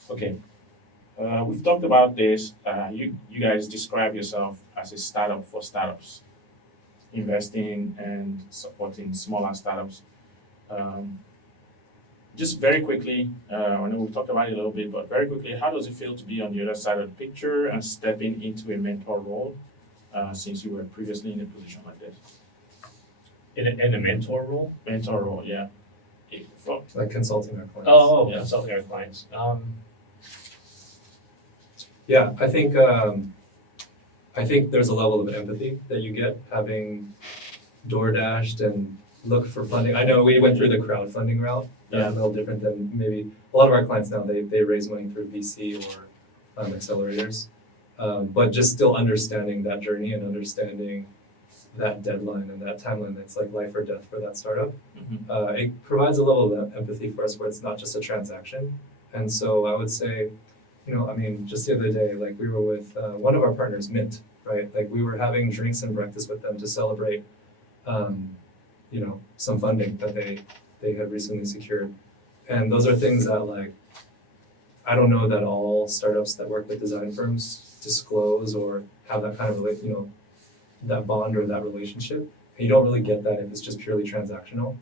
Okay. We've talked about this. You guys describe yourself as a startup for startups, investing and supporting smaller startups. Just very quickly, I know we've talked about it a little bit, but very quickly, how does it feel to be on the other side of the picture and stepping into a mentor role since you were previously in a position like this? In a mentor role? Mentor role, yeah. Like consulting our clients. Oh, Yeah. consulting our clients. Yeah, I think there's a level of empathy that you get having DoorDashed and look for funding. I know we went through the crowdfunding route. That's Yeah. a little different than maybe a lot of our clients now. They raise money through VC or accelerators, but just still understanding that journey and understanding that deadline and that timeline that's like life or death for that startup. It provides a level of empathy for us where it's not just a transaction. And so I would say, I mean, just the other day, like we were with one of our partners, Mint, right? Like we were having drinks and breakfast with them to celebrate, some funding that they had recently secured. And those are things that like, I don't know that all startups that work with design firms disclose or have that kind of, that bond or that relationship. And you don't really get that if it's just purely transactional.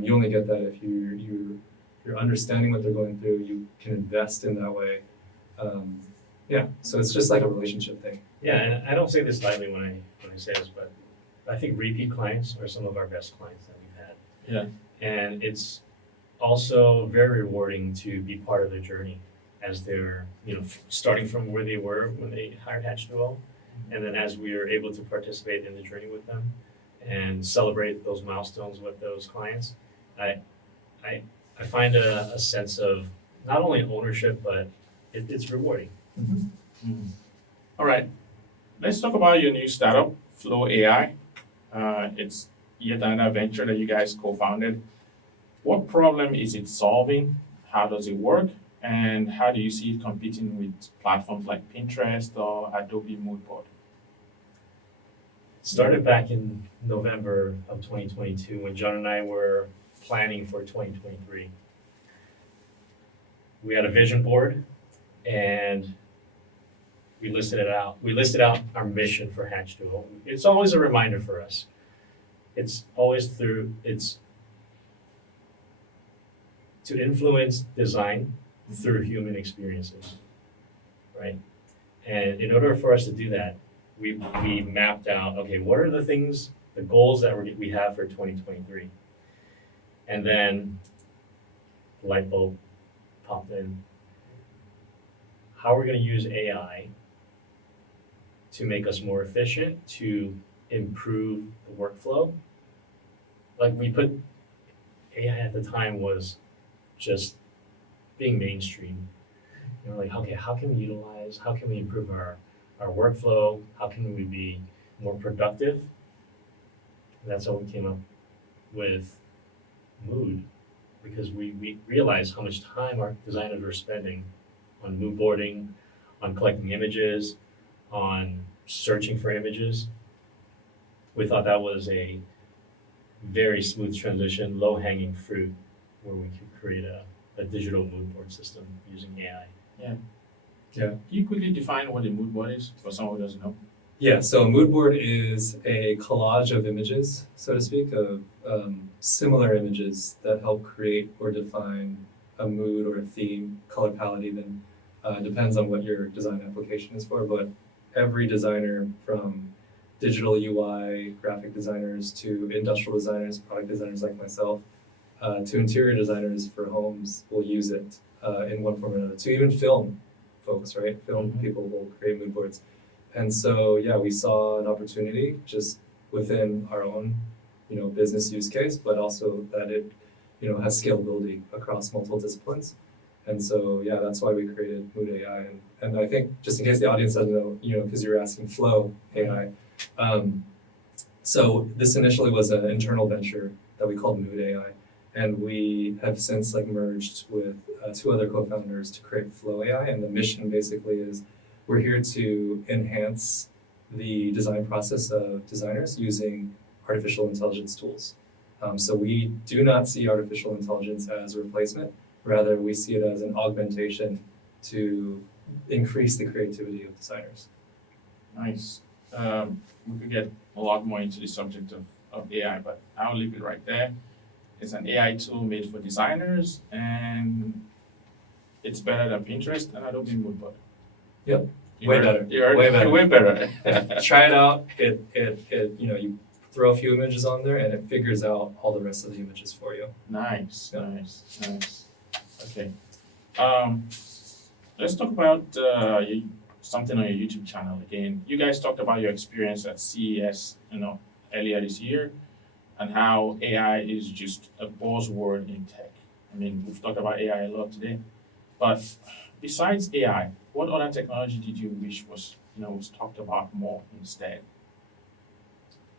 You only get that if you're understanding what they're going through, you can invest in that way. So it's just like a relationship thing. Yeah, and I don't say this lightly when I say this, but I think repeat clients are some of our best clients that we've had. Yeah. And it's also very rewarding to be part of their journey as they're, starting from where they were when they hired Hatch2O. And then as we are able to participate in the journey with them and celebrate those milestones with those clients, I find a sense of not only ownership, but it's rewarding. All right, let's talk about your new startup, FLO.ai. It's yet another venture that you guys co-founded. What problem is it solving? How does it work? And how do you see it competing with platforms like Pinterest or Adobe Moodboard? Started back in November of 2022 when Jon and I were planning for 2023. We had a vision board and we listed it out. We listed out our mission for Hatch2O. It's always a reminder for us. It's to influence design through human experiences, right? And in order for us to do that, we mapped out, okay, what are the goals that we have for 2023? And then the light bulb popped in. How are we going to use AI to make us more efficient, to improve the workflow? Like we put AI at the time was just being mainstream. Like, okay, how can we improve our workflow? How can we be more productive? And that's how we came up with Mood, because we realized how much time our designers were spending on mood boarding, on collecting images, on searching for images. We thought that was a very smooth transition, low-hanging fruit, where we could create a digital mood board system using AI. Yeah. Yeah. Can you quickly define what a mood board is for someone who doesn't know? Yeah, so a mood board is a collage of images, so to speak, of similar images that help create or define a mood or a theme, color palette even. Depends on what your design application is for, but every designer from digital UI, graphic designers to industrial designers, product designers like myself, to interior designers for homes will use it in one form or another, to even film folks, right? Film people will create mood boards. And so, yeah, we saw an opportunity just within our own, business use case, but also that it, has scalability across multiple disciplines. And so, yeah, that's why we created Mood AI. And I think just in case the audience doesn't know, because you're asking FLO.ai. So this initially was an internal venture that we called Mood AI. And we have since merged with two other co-founders to create FLO.ai. And the mission basically is we're here to enhance the design process of designers using artificial intelligence tools. So we do not see artificial intelligence as a replacement. Rather, we see it as an augmentation to increase the creativity of designers. Nice. We could get a lot more into the subject of AI, but I'll leave it right there. It's an AI tool made for designers, and it's better than Pinterest and Adobe Moodboard. Yep. Way better. Way better. Try it out. It you throw a few images on there and it figures out all the rest of the images for you. Nice. Yeah. Nice. Okay. Let's talk about something on your YouTube channel again. You guys talked about your experience at CES, earlier this year, and how AI is just a buzzword in tech. I mean, we've talked about AI a lot today, but besides AI, what other technology did you wish was talked about more instead?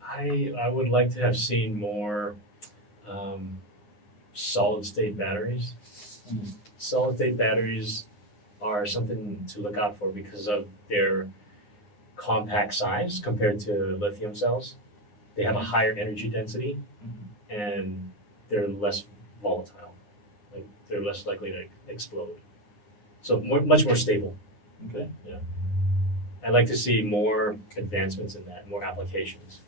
I would like to have seen more solid state batteries. Mm. Solid state batteries are something to look out for because of their compact size compared to lithium cells. They have a higher energy density and they're less volatile. Like they're less likely to explode. So much more stable. Okay. I'd like to see more advancements in that, more applications.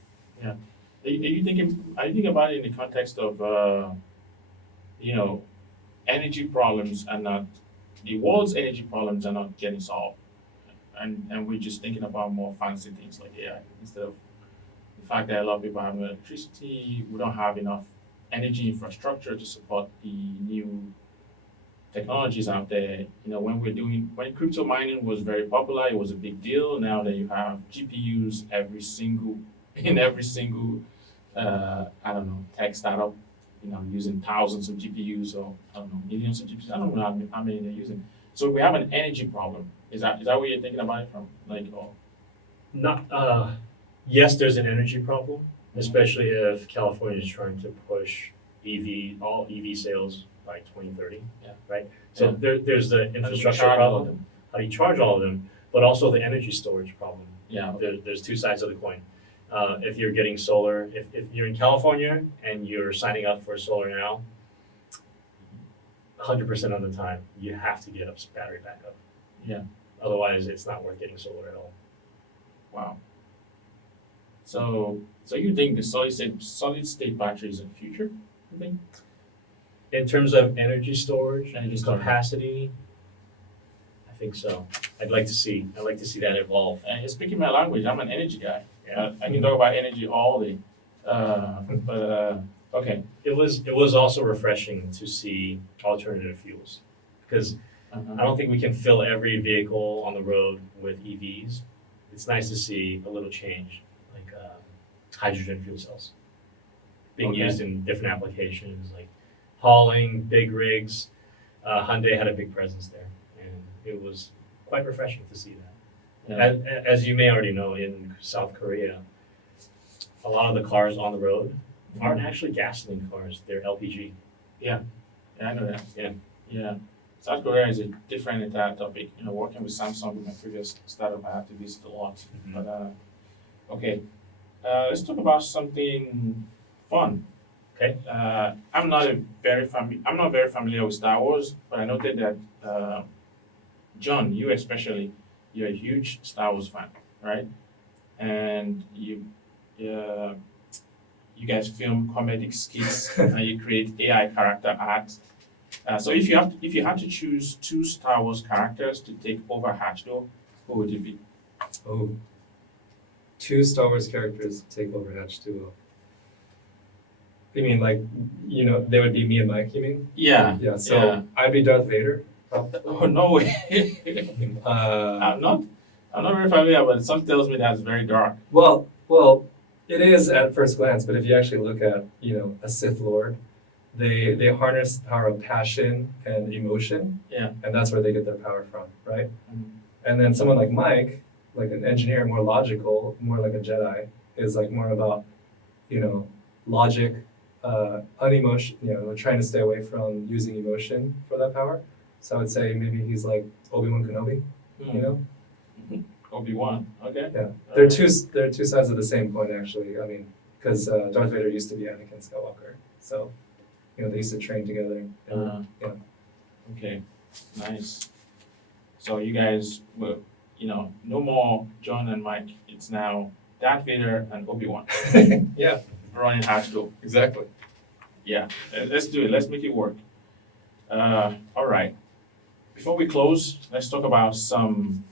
Are you thinking about it in the context of energy problems and not the world's energy problems are not getting solved, and we're just thinking about more fancy things like AI instead of the fact that a lot of people have no electricity, we don't have enough energy infrastructure to support the new technologies out there. When crypto mining was very popular, it was a big deal. Now that you have GPUs in every single tech startup, using thousands of GPUs or millions of GPUs. I don't know how many they're using. So we have an energy problem. Is that where you're thinking about it from? Not yes, there's an energy problem, especially if California is trying to push all EV sales by 2030. Yeah. Right. So there's the infrastructure charge all of problem. How do you charge all of them? But also the energy storage problem. Yeah. There's two sides of the coin. If you're getting solar, if you're in California and you're signing up for solar now, 100% of the time you have to get a battery backup. Yeah. Otherwise, it's not worth getting solar at all. Wow. So you think the solid state battery is the future? You think? In terms of energy storage, Energy storage. capacity, I think so. I'd like to see that evolve. And you're speaking my language. I'm an energy guy. Yeah. I can talk about energy all day. Okay. It was also refreshing to see alternative fuels because I don't think we can fill every vehicle on the road with EVs. It's nice to see a little change, like hydrogen fuel cells being used in different applications, like hauling, big rigs. Hyundai had a big presence there, and it was quite refreshing to see that. Yeah. As you may already know, in South Korea, a lot of the cars on the road aren't actually gasoline cars; they're LPG. Yeah, I know that. Yeah. Yeah. South Korea is a different entire topic. Working with Samsung with my previous startup, I had to visit a lot. Mhm. But okay, let's talk about something fun. Okay. I'm not very familiar with Star Wars, but I noted that John, you especially, you're a huge Star Wars fan, right? And you guys film comedic skits and you create AI character art. So if you had to choose two Star Wars characters to take over Hatchdo, who would it be? Oh, two Star Wars characters take over H2O. You mean they would be me and Mike, you mean? Yeah. Yeah, so I'd be Darth Vader. Oh no way! I'm not very familiar, but some tells me that's very dark. Well, it is at first glance, but if you actually look at, a Sith Lord, they harness the power of passion and emotion. Yeah. And that's where they get their power from, right? Mhm. And then someone like Mike, like an engineer, more logical, more like a Jedi, is like more about, logic, unemotion, trying to stay away from using emotion for that power. So I would say maybe he's like Obi-Wan Kenobi, Obi-Wan. Okay. Yeah. They're two sides of the same coin, actually. I mean, because Darth Vader used to be Anakin Skywalker, so they used to train together. Yeah. Okay. Nice. So you guys will, no more Jon and Mike. It's now Darth Vader and Obi-Wan Yeah. running Hatchdo. Exactly. Yeah. Let's do it. Let's make it work. All right. Before we close, let's talk about some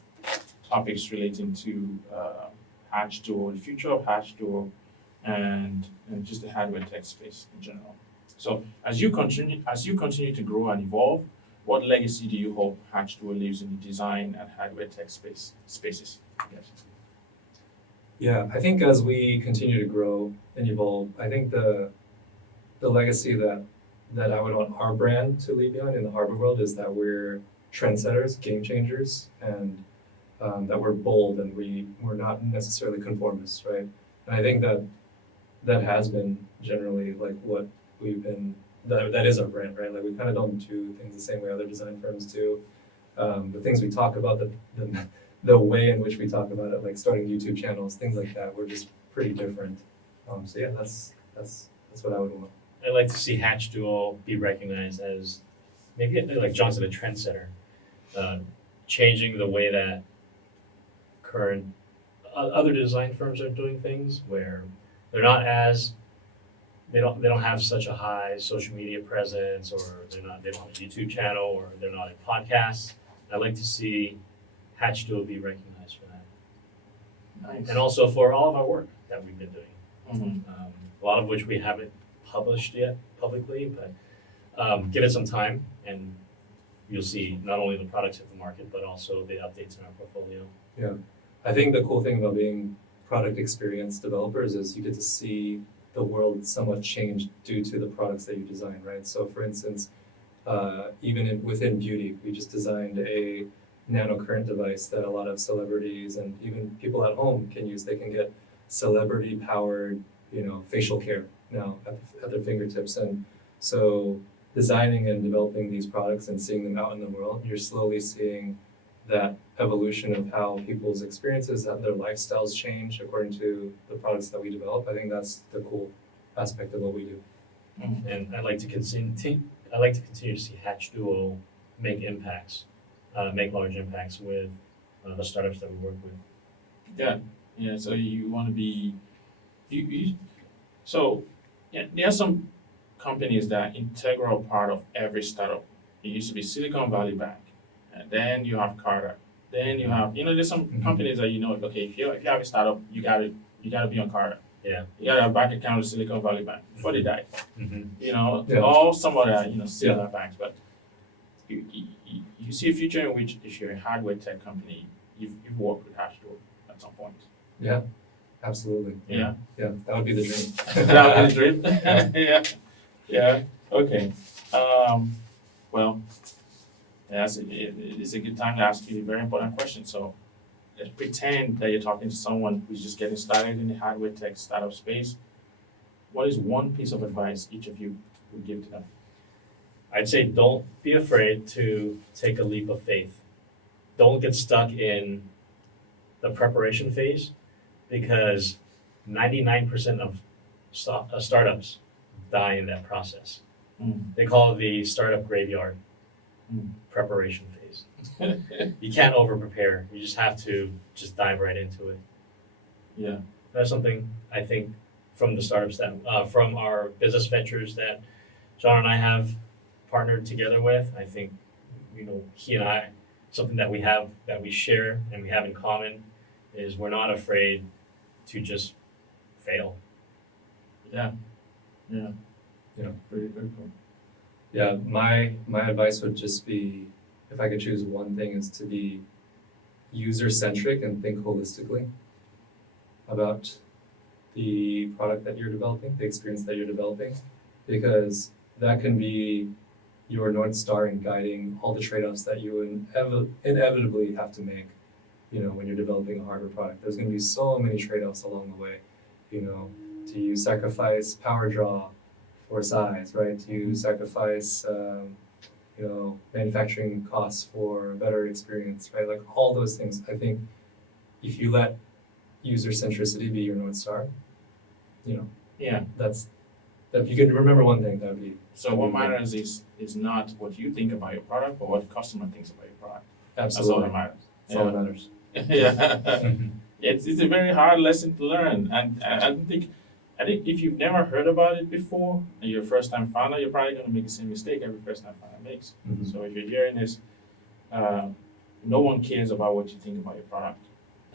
topics relating to Hatchdo, the future of Hatchdo, and just the hardware tech space in general. So as you continue to grow and evolve, what legacy do you hope Hatch2O leaves in the design and hardware tech spaces? Yes. Yeah, I think as we continue to grow and evolve, I think the legacy that I would want our brand to leave behind in the hardware world is that we're trendsetters, game changers, and that we're bold and we're not necessarily conformists, right? And I think that has been generally like what we've been. That is our brand, right? Like we kind of don't do things the same way other design firms do. The things we talk about, the way in which we talk about it, like starting YouTube channels, things like that, we're just pretty different. So yeah, that's what I would want. I'd like to see Hatch2O be recognized as maybe like John said, a trendsetter, changing the way that current other design firms are doing things, where they're not as they don't have such a high social media presence, or they don't have a YouTube channel, or they're not in podcasts. I'd like to see Hatch2O be recognized for that. Nice. And also for all of our work that we've been doing. Mm-hmm. A lot of which we haven't published yet publicly, but give it some time and you'll see not only the products hit the market, but also the updates in our portfolio. Yeah, I think the cool thing about being product experience developers is you get to see the world somewhat change due to the products that you design, right? So for instance, even within beauty, we just designed a nanocurrent device that a lot of celebrities and even people at home can use. They can get celebrity-powered, facial care now at their fingertips. And so designing and developing these products and seeing them out in the world, you're slowly seeing that evolution of how people's experiences, how their lifestyles change according to the products that we develop. I think that's the cool aspect of what we do. Mm-hmm. And I'd like to continue to see Hatch2O make impacts, make large impacts with the startups that we work with. Yeah. So you want to be, so there are some companies that are integral part of every startup. It used to be Silicon Valley Bank, and then you have Carter. Then you have, there's some companies that okay, if you have a startup, you gotta be on Carter. Yeah. You gotta have a bank account with Silicon Valley Bank before they die. Mm-hmm. Or some other, similar banks. But you see a future in which if you're a hardware tech company, you've worked with Hatch2O at some point. Yeah, absolutely. Yeah. Yeah, that would be the dream. That would be the dream. Yeah. Okay. Well, it's a good time to ask you a very important question. So let's pretend that you're talking to someone who's just getting started in the hardware tech startup space. What is one piece of advice each of you would give to them? I'd say don't be afraid to take a leap of faith. Don't get stuck in the preparation phase, because 99% of startups die in that process. They call it the startup graveyard. Preparation phase. You can't over prepare. You just have to just dive right into it. Yeah. That's something I think from the startups that from our business ventures that John and I have partnered together with. I think he and I, something that we share and we have in common is we're not afraid to just fail. Yeah. Very cool. Yeah, my advice would just be, if I could choose one thing, is to be user-centric and think holistically about the product that you're developing, the experience that you're developing, because that can be your North Star in guiding all the trade-offs that you inevitably have to make, when you're developing a hardware product. There's going to be so many trade-offs along the way. Do you sacrifice power draw for size, right? Do you sacrifice, manufacturing costs for a better experience, right? Like all those things. I think if you let user centricity be your North Star, that's if you can remember one thing, that would be. So what matters is not what you think about your product, but what the customer thinks about your product. Absolutely. That's all that matters. That's all that matters. Yeah. It's a very hard lesson to learn, and I think if you've never heard about it before and you're a first-time founder, you're probably going to make the same mistake every first-time founder makes. Mm-hmm. So if you're hearing this, no one cares about what you think about your product.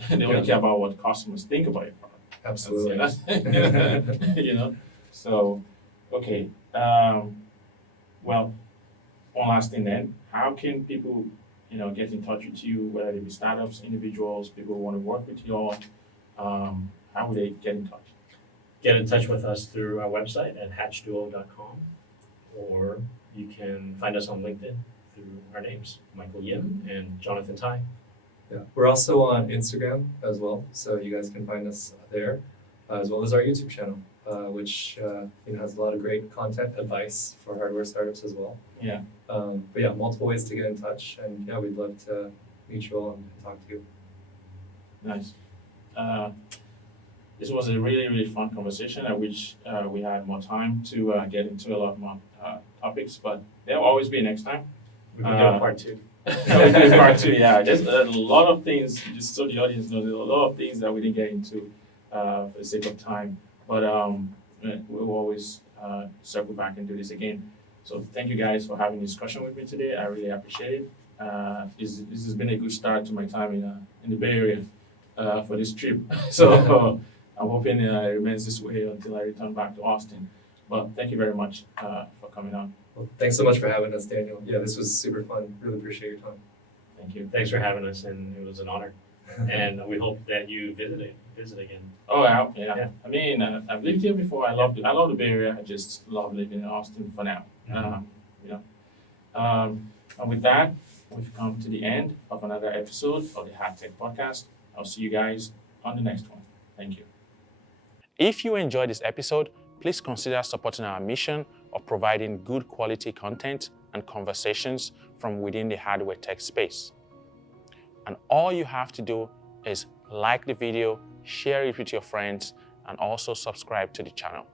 They only care about what customers think about your product. Absolutely. So, okay. Well, one last thing then, how can people, get in touch with you, whether they be startups, individuals, people who want to work with you all, how would they get in touch? Get in touch with us through our website at hatchduo.com, or you can find us on LinkedIn through our names, Michael Yim and Jonathan Tai. Yeah, we're also on Instagram as well, so you guys can find us there, as well as our YouTube channel, which has a lot of great content advice for hardware startups as well. Yeah. But yeah, multiple ways to get in touch, and yeah, we'd love to meet you all and talk to you. Nice. This was a really, really fun conversation. I wish we had more time to get into a lot more topics, but there will always be next time. We can do a part 2. We'll do part 2, yeah. There's a lot of things, just so the audience knows, there's a lot of things that we didn't get into for the sake of time. But we'll always circle back and do this again. So thank you guys for having a discussion with me today. I really appreciate it. This has been a good start to my time in the Bay Area for this trip. So I'm hoping it remains this way until I return back to Austin. But thank you very much for coming on. Well, thanks so much for having us, Daniel. Yeah, this was super fun. Really appreciate your time. Thank you. Thanks for having us, and it was an honor. And we hope that you visit again. Oh, yeah. I mean, I've lived here before. I love the Bay Area. I just love living in Austin for now. And with that, we've come to the end of another episode of the Hard Tech Podcast. I'll see you guys on the next one. Thank you. If you enjoyed this episode, please consider supporting our mission of providing good quality content and conversations from within the hardware tech space. And all you have to do is like the video, share it with your friends, and also subscribe to the channel.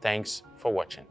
Thanks for watching.